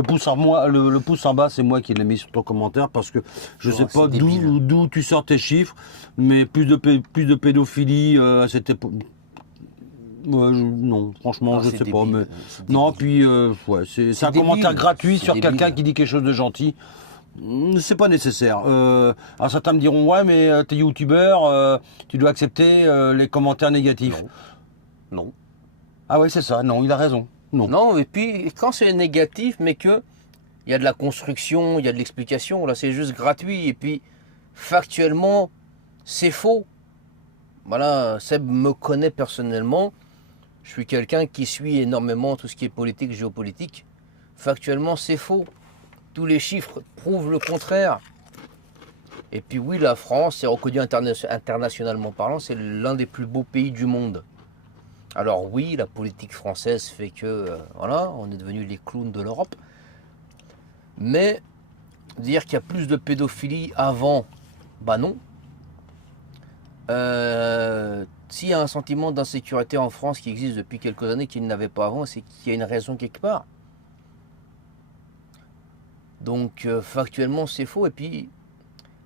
pouce en bas, c'est moi qui l'ai mis sur ton commentaire parce que je sais pas d'où tu sors tes chiffres, mais plus de pédophilie, c'était non, franchement, je sais pas. Mais... Non, puis c'est un commentaire gratuit sur quelqu'un qui dit quelque chose de gentil. C'est pas nécessaire. Alors certains me diront ouais mais t'es youtubeur, tu dois accepter les commentaires négatifs. Non. Ah ouais c'est ça, non, il a raison. Non, et puis quand c'est négatif mais que il y a de la construction, il y a de l'explication, là c'est juste gratuit et puis factuellement c'est faux. Voilà, Seb me connaît personnellement, je suis quelqu'un qui suit énormément tout ce qui est politique, géopolitique. Factuellement c'est faux. Tous les chiffres prouvent le contraire. Et puis oui, la France, c'est reconnu internationalement parlant, c'est l'un des plus beaux pays du monde. Alors oui, la politique française fait que, voilà, on est devenus les clowns de l'Europe. Mais dire qu'il y a plus de pédophilie avant, bah non. S'il y a un sentiment d'insécurité en France qui existe depuis quelques années qu'il n'avait pas avant, c'est qu'il y a une raison quelque part. Donc factuellement c'est faux et puis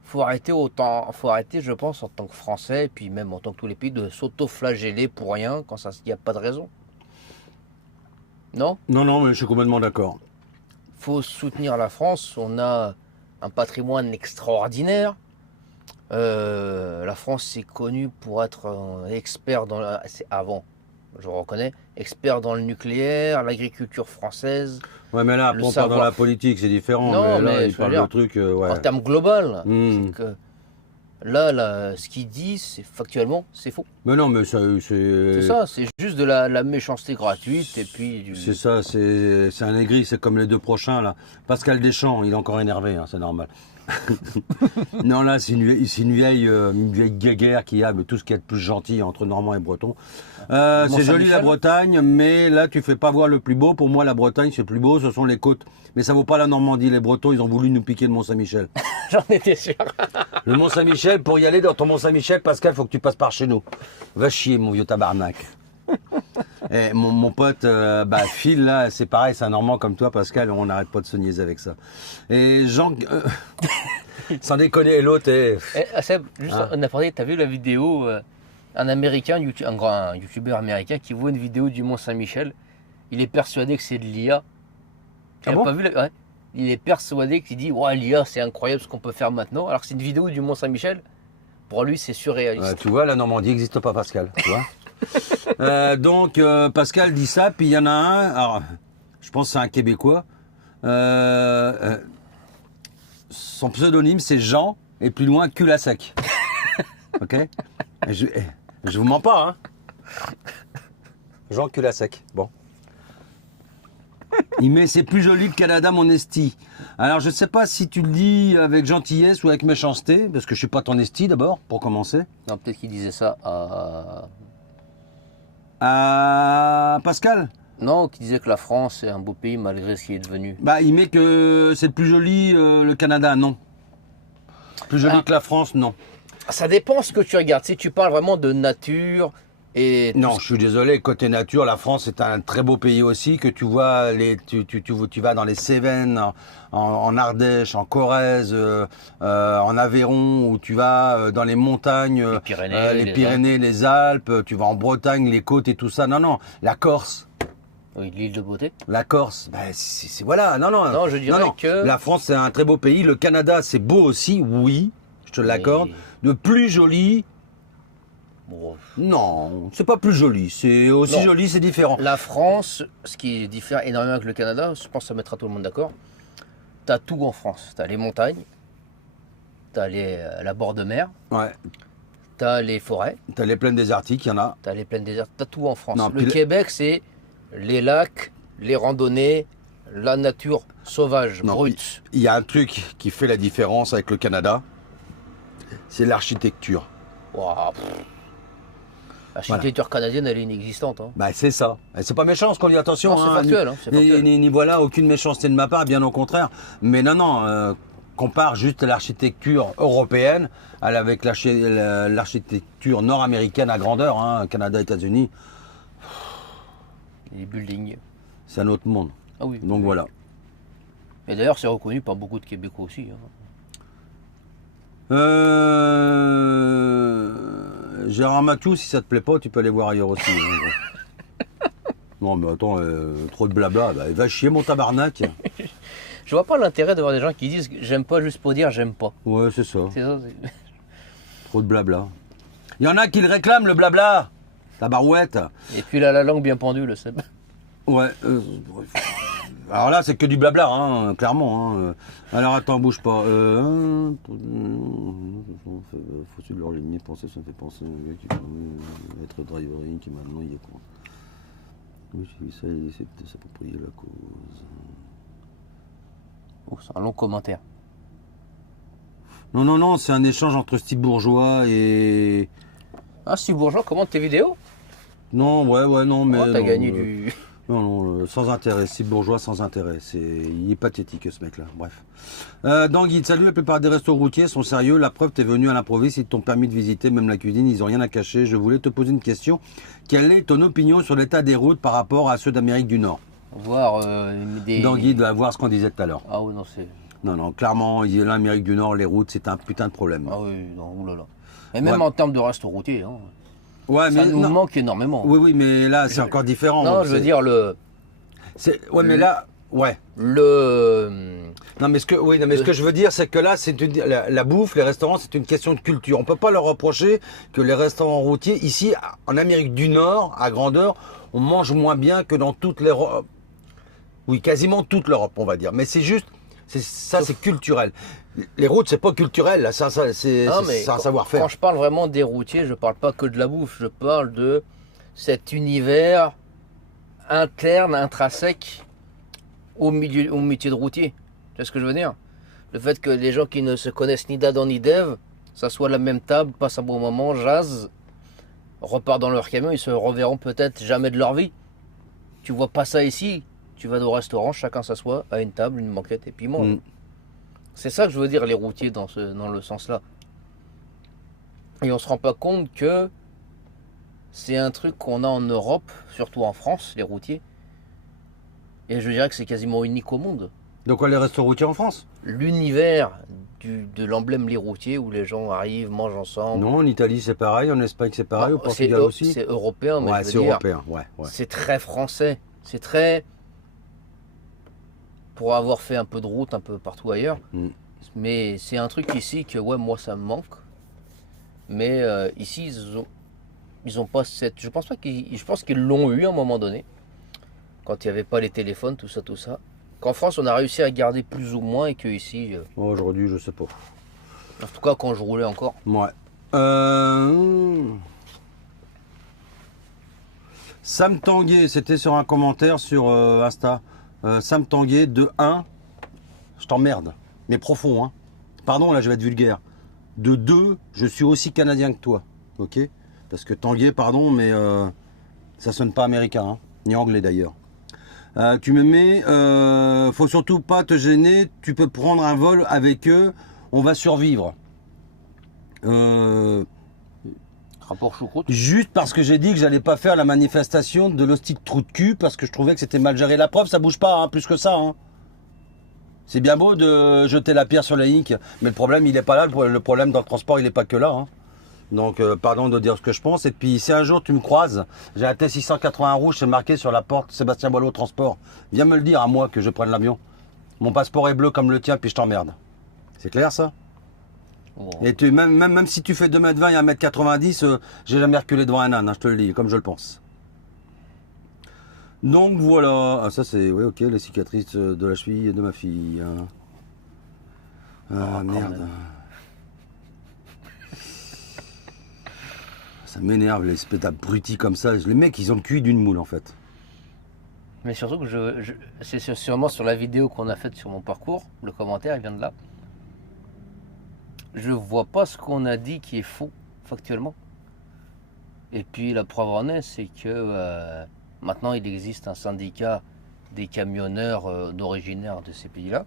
faut arrêter, je pense, en tant que Français et puis même en tant que tous les pays de s'auto-flageller pour rien quand il n'y a pas de raison. Non? Non, mais je suis complètement d'accord. Faut soutenir la France, on a un patrimoine extraordinaire. La France c'est connu pour être expert c'est avant, je reconnais, expert dans le nucléaire, l'agriculture française. Ouais, mais là, on parle dans la politique, c'est différent. Non, mais là, il parle de trucs. En termes global, c'est que là, ce qu'il dit, c'est factuellement, c'est faux. Mais non, mais ça, c'est ça, c'est juste de la méchanceté gratuite et puis. C'est ça, c'est un aigri, c'est comme les deux prochains là. Pascal Deschamps, il est encore énervé, hein, c'est normal. Non, là, c'est une vieille guéguerre qui a tout ce qu'il y a de plus gentil entre Normand et Breton. C'est joli la Bretagne, mais là, tu fais pas voir le plus beau. Pour moi, la Bretagne, c'est le plus beau, ce sont les côtes. Mais ça vaut pas la Normandie. Les Bretons, ils ont voulu nous piquer le Mont-Saint-Michel. J'en étais sûr. Le Mont-Saint-Michel, pour y aller dans ton Mont-Saint-Michel, Pascal, faut que tu passes par chez nous. Va chier, mon vieux tabarnak. Et mon pote Phil là, c'est pareil, c'est un Normand comme toi Pascal, on n'arrête pas de se niaiser avec ça. Et Jean, sans déconner, l'autre est... Seb, juste on a parlé, t'as vu la vidéo, un américain, un youtubeur américain qui voit une vidéo du Mont Saint-Michel, il est persuadé que c'est de l'IA. Ah bon? Pas vu ouais. Il est persuadé qu'il dit ouais, l'IA c'est incroyable ce qu'on peut faire maintenant, alors que c'est une vidéo du Mont Saint-Michel, pour lui c'est surréaliste. Tu vois, la Normandie n'existe pas Pascal, tu vois. Donc Pascal dit ça, puis il y en a un, alors, je pense que c'est un Québécois, son pseudonyme c'est Jean, et plus loin cul à sec. Ok, je vous mens pas, hein. Jean cul à sec, bon. Il met c'est plus joli que Canada mon esti. Alors je sais pas si tu le dis avec gentillesse ou avec méchanceté, parce que je suis pas ton esti d'abord, pour commencer. Non, peut-être qu'il disait ça à Pascal? Non, qui disait que la France est un beau pays malgré ce qui est devenu. Bah, il met que c'est plus joli le Canada, non. Plus joli que la France, non. Ça dépend ce que tu regardes. Si tu parles vraiment de nature, Et Non, je suis désolé, côté nature, la France est un très beau pays aussi, que tu vois, tu vas dans les Cévennes, en Ardèche, en Corrèze, en Aveyron, où tu vas dans les montagnes, les Pyrénées, les Alpes, tu vas en Bretagne, les côtes et tout ça. Non, non, la Corse. Oui, l'île de beauté. La Corse, ben, voilà, non, non. Non, je dirais que... La France, c'est un très beau pays. Le Canada, c'est beau aussi, oui, je te l'accorde. De plus joli... Bon. Non, c'est pas plus joli. C'est aussi joli, c'est différent. La France, ce qui diffère énormément avec le Canada, je pense que ça mettra tout le monde d'accord. T'as tout en France. T'as les montagnes, t'as la bord de mer, Ouais. t'as les forêts, T'as les plaines désertiques, il y en a. t'as les plaines désertes, t'as tout en France. Non, le Québec, c'est les lacs, les randonnées, la nature sauvage, Non, brute. Il y a un truc qui fait la différence avec le Canada, c'est l'architecture. Ouah, l'architecture canadienne, elle est inexistante. Hein. Bah, c'est ça. Et c'est pas méchant ce qu'on dit, attention. Non, c'est factuel. C'est factuel. Ni voilà, aucune méchanceté de ma part, bien au contraire. Mais non, compare juste l'architecture européenne avec l'architecture nord-américaine à grandeur, hein, Canada, États-Unis. Les buildings. C'est un autre monde. Ah oui. Donc voilà. Et d'ailleurs, c'est reconnu par beaucoup de Québécois aussi. Hein. Gérard Matou, si ça te plaît pas, tu peux aller voir ailleurs aussi. Hein, non mais attends, trop de blabla, bah, va chier mon tabarnak. Je vois pas l'intérêt de voir des gens qui disent j'aime pas juste pour dire j'aime pas. Ouais, c'est ça. C'est ça. Trop de blabla. Il y en a qui le réclament, le blabla. Tabarouette. Et puis là, la langue bien pendue, le Seb. Ouais. Alors là, c'est que du blabla, hein, clairement. Hein. Alors attends, bouge pas. Faut suivre leur ligne, penser, ça me fait penser à un gars qui peut être drivering, qui maintenant il est quoi. Oui, j'ai vu ça, il essaie de s'approprier la cause. Oh, c'est un long commentaire. Non, c'est un échange entre Steve Bourgeois et... Ah, Steve Bourgeois commente tes vidéos? Non, non, mais... Oh, t'as gagné du... Non, sans intérêt. Steve Bourgeois, sans intérêt. Il est pathétique, ce mec-là. Bref. Dans Guide, salut, la plupart des restos routiers sont sérieux. La preuve, t'es venu à l'improviste, ils t'ont permis de visiter, même la cuisine, ils n'ont rien à cacher. Je voulais te poser une question. Quelle est ton opinion sur l'état des routes par rapport à ceux d'Amérique du Nord? Voir des... Dans Guide, va voir ce qu'on disait tout à l'heure. Ah oui, non, c'est... Non, clairement, l'Amérique du Nord, les routes, c'est un putain de problème. Ah oui, non, oulala. Et même en termes de restos routiers, hein, ouais, ça nous manque énormément. Oui, mais là, c'est encore différent. Non, je veux dire, Ouais, mais là, ouais. Non, mais ce que je veux dire, c'est que là, la bouffe, les restaurants, c'est une question de culture. On peut pas leur reprocher que les restaurants routiers, ici, en Amérique du Nord, à grandeur, on mange moins bien que dans toute l'Europe. Oui, quasiment toute l'Europe, on va dire. Mais c'est juste, c'est culturel. Les routes, c'est pas culturel, là, c'est un savoir-faire. Quand je parle vraiment des routiers, je parle pas que de la bouffe, je parle de cet univers interne, intrinsèque au métier de routier. Tu vois ce que je veux dire? Le fait que les gens qui ne se connaissent ni d'Adam ni d'Ève s'assoient à la même table, passent un bon moment, jasent, repartent dans leur camion, ils se reverront peut-être jamais de leur vie. Tu vois pas ça ici. Tu vas au restaurant, chacun s'assoit à une table, une banquette et puis il mange. C'est ça que je veux dire, les routiers dans le sens-là. Et on se rend pas compte que c'est un truc qu'on a en Europe, surtout en France, les routiers. Et je dirais que c'est quasiment unique au monde. De quoi, les restos routiers en France? L'univers de l'emblème les routiers où les gens arrivent, mangent ensemble. Non, en Italie c'est pareil, en Espagne c'est pareil, au Portugal aussi. C'est européen, mais ouais, c'est européen, ouais. C'est très français. C'est très... Pour avoir fait un peu de route un peu partout ailleurs. Mais c'est un truc ici que, ouais, moi ça me manque. Mais ici, ils ont pas cette... Je pense qu'ils l'ont eu à un moment donné. Quand il n'y avait pas les téléphones, tout ça. Qu'en France, on a réussi à garder plus ou moins et que ici... Aujourd'hui, je sais pas. En tout cas, quand je roulais encore. Ouais. Sam Tanguay, c'était sur un commentaire sur Insta. Sam Tanguay, de 1, je t'emmerde, mais profond, hein. Pardon, là, je vais être vulgaire. De 2, je suis aussi canadien que toi, ok? Parce que Tanguay, pardon, mais ça sonne pas américain, hein, ni anglais d'ailleurs. Tu me mets, faut surtout pas te gêner, tu peux prendre un vol avec eux, on va survivre. Rapport choucroute. Juste parce que j'ai dit que j'allais pas faire la manifestation de l'hostie de trou de cul parce que je trouvais que c'était mal géré. La preuve, ça bouge pas, hein, plus que ça. Hein. C'est bien beau de jeter la pierre sur la Inc, mais le problème, il est pas là. Le problème dans le transport, il est pas que là. Hein. Donc, pardon de dire ce que je pense. Et puis, si un jour tu me croises, j'ai un T680 rouge, c'est marqué sur la porte Sébastien Boileau Transport. Viens me le dire à moi que je prenne l'avion. Mon passeport est bleu comme le tien, puis je t'emmerde. C'est clair ça? Bon. Et même si tu fais 2m20 et 1m90, j'ai jamais reculé devant un âne, hein, je te le dis, comme je le pense. Donc voilà. Ah, ça c'est, oui, ok, les cicatrices de la cheville de ma fille. Hein. Ah, merde. Ça m'énerve, les espèces d'abrutis comme ça. Les mecs, ils ont le cul d'une moule en fait. Mais surtout que c'est sûrement sur la vidéo qu'on a faite sur mon parcours, le commentaire il vient de là. Je vois pas ce qu'on a dit qui est faux, factuellement. Et puis la preuve en est, c'est que maintenant il existe un syndicat des camionneurs d'originaire de ces pays-là.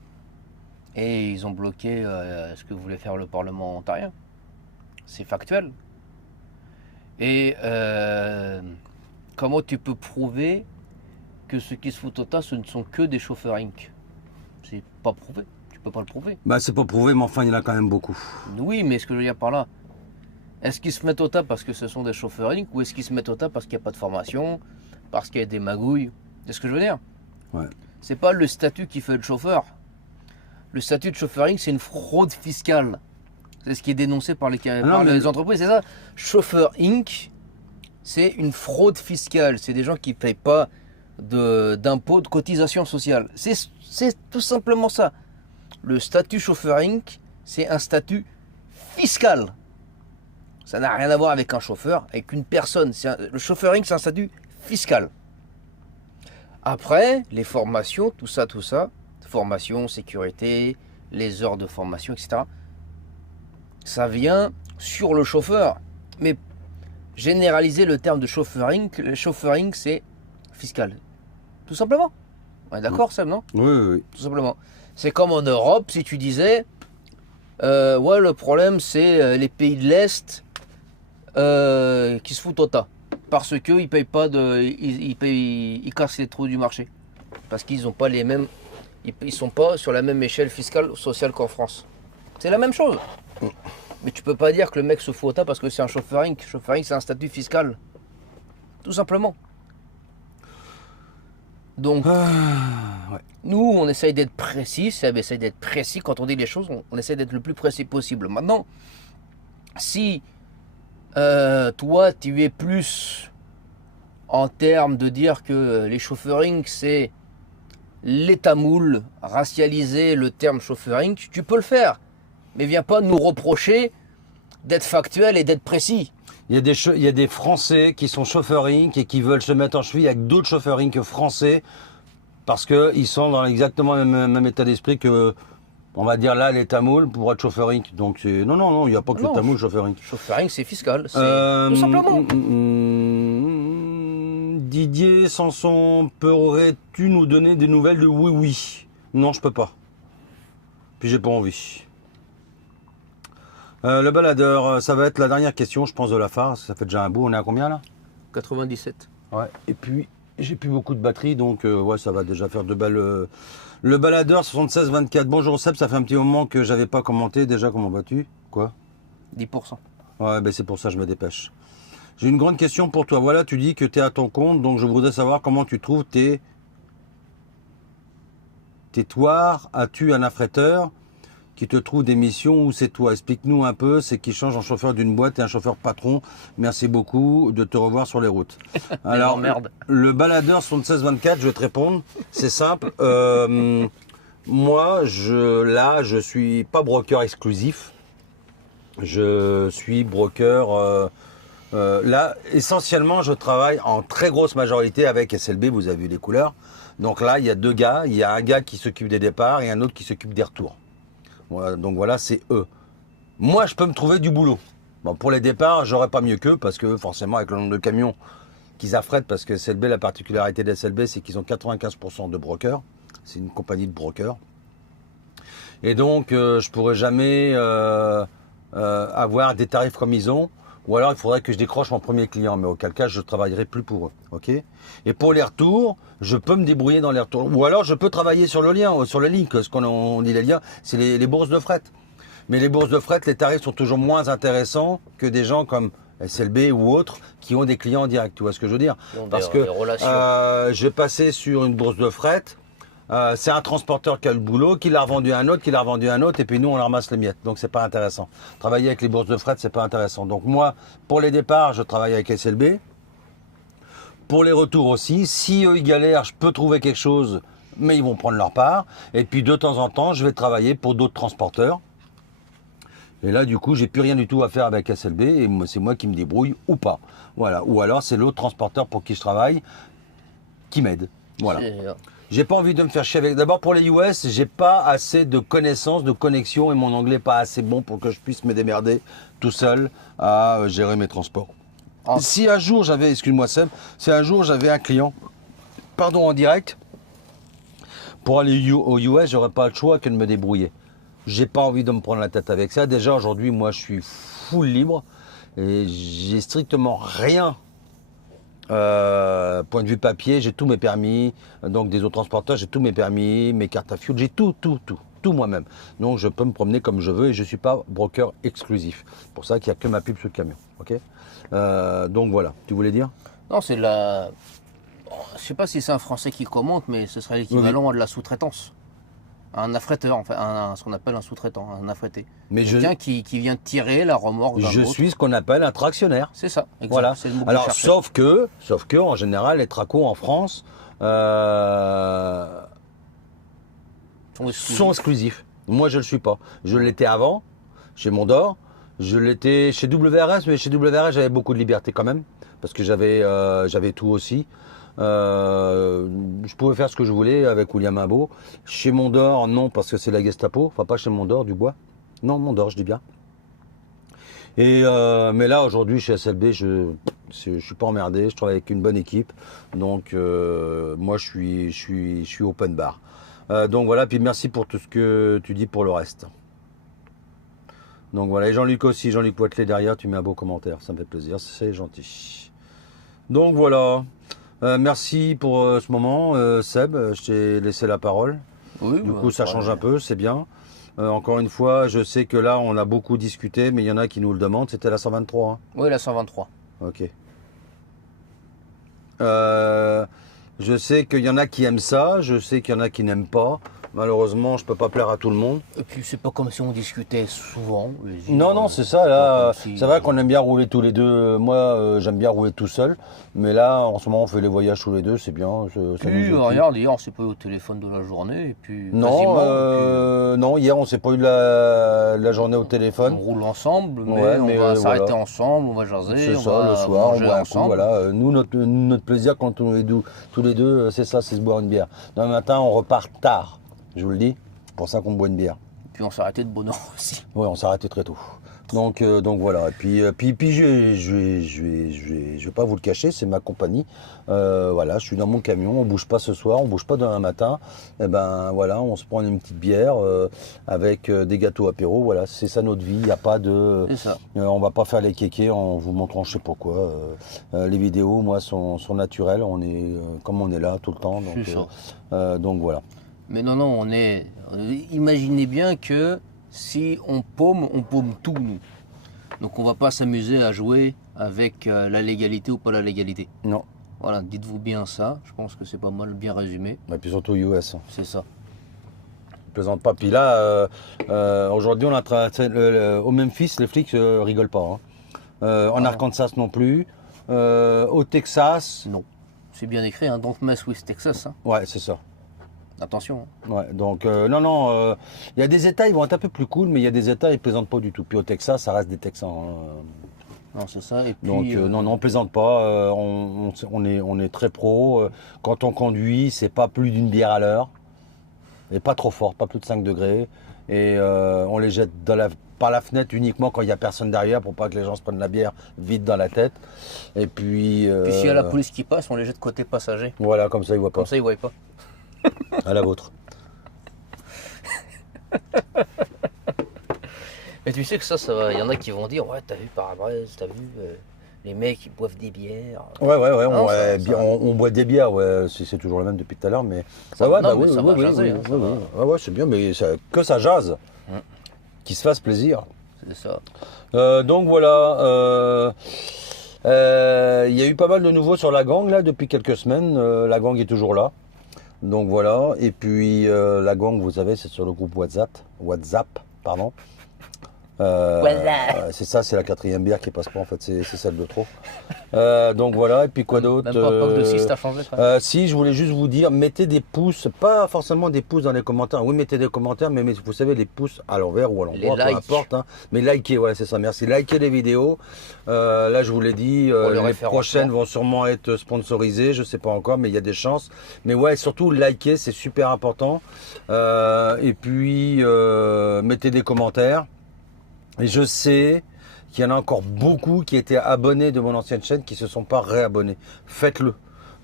Et ils ont bloqué ce que voulait faire le Parlement ontarien. C'est factuel. Et comment tu peux prouver que ceux qui se foutent au tas, ce ne sont que des chauffeurs Inc. C'est pas prouvé. Tu peux pas le prouver. Bah c'est pas prouvé, mais enfin il y en a quand même beaucoup. Oui, mais ce que je veux dire par là, est-ce qu'ils se mettent au tas parce que ce sont des chauffeurs Inc. ou est-ce qu'ils se mettent au tas parce qu'il n'y a pas de formation, parce qu'il y a des magouilles? C'est ce que je veux dire. Ouais. C'est pas le statut qui fait le chauffeur. Le statut de chauffeur Inc. c'est une fraude fiscale. C'est ce qui est dénoncé par les entreprises, c'est ça. Chauffeur Inc. c'est une fraude fiscale. C'est des gens qui ne payent pas d'impôts, de cotisations sociales. C'est tout simplement ça. Le statut chauffeur Inc. c'est un statut fiscal. Ça n'a rien à voir avec un chauffeur, avec une personne. Le chauffeur Inc. c'est un statut fiscal. Après, les formations, tout ça, formation, sécurité, les heures de formation, etc. Ça vient sur le chauffeur. Mais généraliser le terme de chauffeur Inc. Le chauffeur Inc. c'est fiscal. Tout simplement. On est d'accord, Sam, non? Oui. Tout simplement. C'est comme en Europe, si tu disais, ouais, le problème, c'est les pays de l'Est qui se foutent au tas. Parce qu'ils payent pas ils cassent les trous du marché. Parce qu'ils n'ont pas les mêmes. Ils sont pas sur la même échelle fiscale sociale qu'en France. C'est la même chose. Mais tu peux pas dire que le mec se fout au tas parce que c'est un chauffeur Inc. Chauffeur Inc. c'est un statut fiscal. Tout simplement. Donc, nous, on essaye d'être précis. Seb essaye d'être précis. Quand on dit les choses, on essaye d'être le plus précis possible. Maintenant, si toi, tu es plus en termes de dire que les chauffeurs Inc. c'est l'état moule, racialiser le terme chauffeur Inc., tu peux le faire. Mais viens pas nous reprocher d'être factuel et d'être précis. Il y a des Français qui sont chauffeurs Inc. et qui veulent se mettre en cheville avec d'autres chauffeurs Inc. français parce qu'ils sont dans exactement le même état d'esprit que, on va dire là, l'état moule pour être chauffeur Inc. Donc c'est... Non, il n'y a pas que l'état moule chauffeur Inc. Chauffeur Inc. c'est fiscal, c'est tout simplement. Didier Sanson, pourrais-tu nous donner des nouvelles de Oui? Non, je peux pas. Puis j'ai pas envie. Le baladeur, ça va être la dernière question, je pense, de la phare. Ça fait déjà un bout. On est à combien là? 97. Ouais. Et puis, j'ai plus beaucoup de batterie, donc ouais, ça va déjà faire de belles. Le baladeur 76-24. Bonjour Seb, ça fait un petit moment que j'avais pas commenté. Déjà, comment vas-tu? Quoi? 10%. Ouais, ben c'est pour ça que je me dépêche. J'ai une grande question pour toi. Voilà, tu dis que tu es à ton compte, donc je voudrais savoir comment tu trouves tes toirs. As-tu un affréteur qui te trouve des missions ou c'est toi? Explique-nous un peu, c'est qui change en chauffeur d'une boîte et un chauffeur patron. Merci beaucoup de te revoir sur les routes. Alors, merde. Le baladeur 76-24, je vais te répondre, c'est simple. Moi, je suis pas broker exclusif. Je suis broker... là, essentiellement, je travaille en très grosse majorité avec SLB, vous avez vu les couleurs. Donc là, il y a deux gars. Il y a un gars qui s'occupe des départs et un autre qui s'occupe des retours. Voilà, donc voilà, c'est eux. Moi, je peux me trouver du boulot. Bon, pour les départs, j'aurais pas mieux qu'eux parce que forcément, avec le nombre de camions qu'ils affrètent, parce que SLB, la particularité de SLB, c'est qu'ils ont 95% de brokers. C'est une compagnie de brokers. Et donc, je pourrais jamais avoir des tarifs comme ils ont. Ou alors il faudrait que je décroche mon premier client, mais auquel cas je ne travaillerai plus pour eux. Ok. Et pour les retours, je peux me débrouiller dans les retours. Ou alors je peux travailler sur le lien, sur le link. Ce qu'on dit les liens, c'est les bourses de fret. Mais les bourses de fret, les tarifs sont toujours moins intéressants que des gens comme SLB ou autres qui ont des clients en direct. Tu vois ce que je veux dire? Parce que j'ai passé sur une bourse de fret. C'est un transporteur qui a le boulot, qui l'a revendu à un autre, qui l'a revendu à un autre, et puis nous on ramasse les miettes. Donc c'est pas intéressant. Travailler avec les bourses de fret, c'est pas intéressant. Donc moi, pour les départs, je travaille avec SLB. Pour les retours aussi, si eux ils galèrent, je peux trouver quelque chose, mais ils vont prendre leur part. Et puis de temps en temps, je vais travailler pour d'autres transporteurs. Et là, du coup, j'ai plus rien du tout à faire avec SLB, et c'est moi qui me débrouille ou pas. Voilà. Ou alors c'est l'autre transporteur pour qui je travaille qui m'aide. Voilà. J'ai pas envie de me faire chier avec. D'abord pour les US, j'ai pas assez de connaissances, de connexion et mon anglais pas assez bon pour que je puisse me démerder tout seul à gérer mes transports. Ah. Si un jour j'avais, excuse-moi Sam, si un jour j'avais un client, pardon en direct, pour aller aux US, j'aurais pas le choix que de me débrouiller. J'ai pas envie de me prendre la tête avec ça. Déjà aujourd'hui, moi je suis full libre et j'ai strictement rien. Point de vue papier, j'ai tous mes permis, donc des autres transporteurs, j'ai tous mes permis, mes cartes à fuel, j'ai tout moi-même. Donc je peux me promener comme je veux et je ne suis pas broker exclusif. C'est pour ça qu'il n'y a que ma pub sur le camion. Ok. Donc voilà, tu voulais dire? Non, c'est la... Je sais pas si c'est un Français qui commente, mais ce serait l'équivalent de la sous-traitance. Un affréteur, enfin, ce qu'on appelle un sous-traitant, un affrété. Mais quelqu'un qui vient tirer la remorque d'un autre. Je suis ce qu'on appelle un tractionnaire. C'est ça, exactement. Voilà. Alors, sauf que, en général, les tracos en France sont exclusifs. Moi, je ne le suis pas. Je l'étais avant, chez Mondor. Je l'étais chez WRS, mais chez WRS, j'avais beaucoup de liberté quand même, parce que j'avais tout aussi. Je pouvais faire ce que je voulais avec William Imbeau. Chez Mondor, non, parce que c'est la Gestapo. Enfin, pas chez Mondor, Dubois. Non, Mondor, je dis bien. Et mais là, aujourd'hui, chez SLB, je suis pas emmerdé. Je travaille avec une bonne équipe. Donc, moi, je suis open bar. Donc voilà. Puis merci pour tout ce que tu dis pour le reste. Donc voilà. Et Jean-Luc aussi, Jean-Luc Poitelet derrière. Tu mets un beau commentaire. Ça me fait plaisir. C'est gentil. Donc voilà. Merci pour ce moment, Seb. Je t'ai laissé la parole. Oui, du coup, ça change un peu, c'est bien. Encore une fois, je sais que là, on a beaucoup discuté, mais il y en a qui nous le demandent. C'était la 123. Hein. Oui, la 123. Ok. Je sais qu'il y en a qui aiment ça. Je sais qu'il y en a qui n'aiment pas. Malheureusement, je peux pas plaire à tout le monde. Et puis, c'est pas comme si on discutait souvent. Non, c'est ça. Là, c'est vrai qu'on aime bien rouler tous les deux. Moi, j'aime bien rouler tout seul. Mais là, en ce moment, on fait les voyages tous les deux. C'est bien. Regarde, hier, on s'est pas eu au téléphone de la journée. Et puis, non, hier, on s'est pas eu la journée au téléphone. On roule ensemble, mais on va s'arrêter ensemble, on va jaser. C'est ça, le soir, on boit ensemble. Voilà. Nous, notre plaisir, quand on est tous les deux, c'est ça, c'est se boire une bière. Demain matin, on repart tard. Je vous le dis, c'est pour ça qu'on boit une bière. Puis on s'est arrêté de bonne heure aussi. Oui, on s'est arrêté très tôt. Donc voilà. Et puis je vais pas vous le cacher, c'est ma compagnie. Voilà, je suis dans mon camion, on bouge pas ce soir, on bouge pas demain matin. Et ben voilà, on se prend une petite bière avec des gâteaux apéro. Voilà, c'est ça notre vie. Il n'y a pas de. C'est ça. On va pas faire les kékés en vous montrant je sais pas quoi. Les vidéos, moi, sont naturelles. On est comme on est là tout le temps. Donc voilà. Mais non, imaginez bien que si on paume tout, nous. Donc on va pas s'amuser à jouer avec la légalité ou pas la légalité. Non. Voilà, dites-vous bien ça. Je pense que c'est pas mal bien résumé. Et puis surtout US. C'est ça. Je plaisante pas. Puis là, aujourd'hui, on a au Memphis, les flics rigolent pas. Hein. En Arkansas non plus. Au Texas. Non. C'est bien écrit, hein. Don't mess with Texas. Hein. Ouais, c'est ça. Attention. Ouais, donc non, il y a des États, ils vont être un peu plus cool, mais il y a des États, ils plaisantent pas du tout. Puis au Texas, ça reste des Texans. Hein. Non, c'est ça. Et puis, donc non, on plaisante pas. On est très pro. Quand on conduit, c'est pas plus d'une bière à l'heure, et pas trop fort, pas plus de 5 degrés. Et on les jette par la fenêtre uniquement quand il y a personne derrière, pour pas que les gens se prennent la bière vite dans la tête. Et puis. Puis s'il y a la police qui passe, on les jette côté passager. Voilà, comme ça ils voient pas. Comme ça ils voient pas. À la vôtre. Mais tu sais que ça va. Il y en a qui vont dire, ouais, t'as vu Parabrez, t'as vu les mecs ils boivent des bières. Ouais, Non, on boit des bières, ouais, c'est toujours le même depuis tout à l'heure, mais. Ça, ouais, non, bah mais oui, ça oui, va oui, jaser, oui, hein, oui, oui. Ouais, c'est bien, mais que ça jase. Qu'il se fasse plaisir. C'est ça. Donc voilà. Il y a eu pas mal de nouveaux sur la gang là depuis quelques semaines. La gang est toujours là. Donc voilà. Et puis la gang, vous savez, c'est sur le groupe WhatsApp. Pardon. Voilà. C'est ça, c'est la 4e bière qui passe pas en fait, c'est celle de trop. Donc voilà, et puis quoi d'autre? Même pas de 6, t'as changé quand même. Si, je voulais juste vous dire, mettez des pouces, pas forcément des pouces dans les commentaires. Oui, mettez des commentaires, mais vous savez, les pouces à l'envers ou à l'endroit, peu importe. Hein. Mais likez, ouais, c'est ça, merci. Likez les vidéos. Là, je vous l'ai dit, les prochaines vont sûrement être sponsorisées, je sais pas encore, mais il y a des chances. Mais ouais, surtout, likez, c'est super important. Et puis, mettez des commentaires. Et je sais qu'il y en a encore beaucoup qui étaient abonnés de mon ancienne chaîne qui ne se sont pas réabonnés. Faites-le.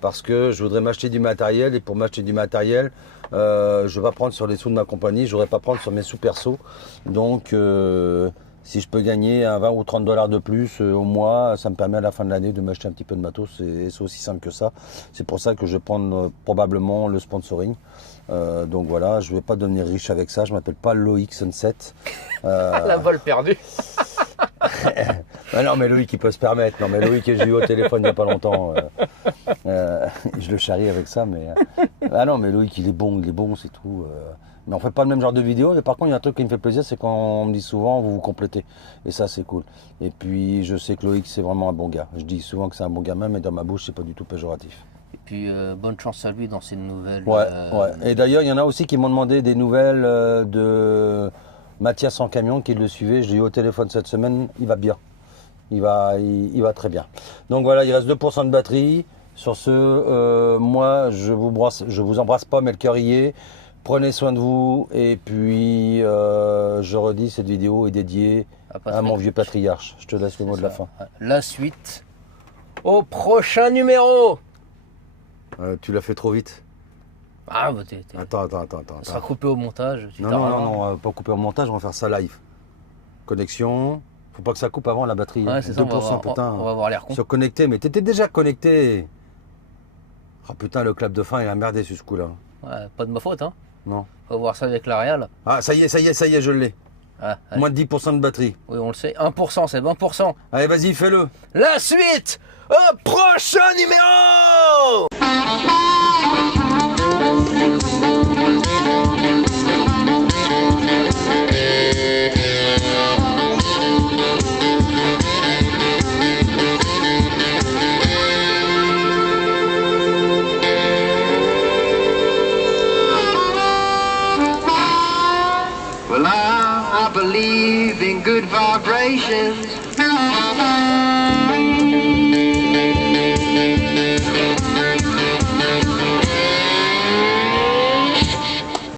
Parce que je voudrais m'acheter du matériel. Et pour m'acheter du matériel, je ne vais pas prendre sur les sous de ma compagnie. Je ne voudrais pas prendre sur mes sous perso. Donc, si je peux gagner un 20 ou 30 $ de plus au mois, ça me permet à la fin de l'année de m'acheter un petit peu de matos. C'est aussi simple que ça. C'est pour ça que je vais prendre probablement le sponsoring. Donc voilà, je ne vais pas devenir riche avec ça. Je ne m'appelle pas Loïc Sunset. La balle perdue. Non, mais Loïc, il peut se permettre. Non, mais Loïc, j'ai eu au téléphone il n'y a pas longtemps. Je le charrie avec ça, mais. Ah non, mais Loïc, il est bon, c'est tout. Mais on fait pas le même genre de vidéo. Mais par contre, il y a un truc qui me fait plaisir, c'est quand on me dit souvent, vous vous complétez. Et ça, c'est cool. Et puis, je sais que Loïc, c'est vraiment un bon gars. Je dis souvent que c'est un bon gamin, mais dans ma bouche, c'est pas du tout péjoratif. Et puis, bonne chance à lui dans ses nouvelles. Ouais. Et d'ailleurs, il y en a aussi qui m'ont demandé des nouvelles de Mathias en camion, qui le suivait. Je l'ai eu au téléphone cette semaine, il va bien. Il va très bien. Donc voilà, il reste 2% de batterie. Sur ce, moi, je vous embrasse pas, mais le cœur y est. Prenez soin de vous. Et puis, je redis, cette vidéo est dédiée à mon vieux patriarche. Je te laisse le mot de la fin. La suite au prochain numéro. Tu l'as fait trop vite. Ah, bah Attends. Ça sera coupé au montage. Non, pas coupé au montage, on va faire ça live. Connexion. Faut pas que ça coupe avant la batterie. Ouais, 2%, ça, putain. On va voir l'air con. Se connecter, mais t'étais déjà connecté. Ah putain, le clap de fin, il a merdé sur ce coup-là. Ouais, pas de ma faute, hein. Non. On va voir ça avec la Real. Ah, ça y est, je l'ai. Ah, moins de 10% de batterie. Oui, on le sait. 1%, c'est 20%. Allez, vas-y, fais-le. La suite au prochain numéro. Well, I believe in good vibrations.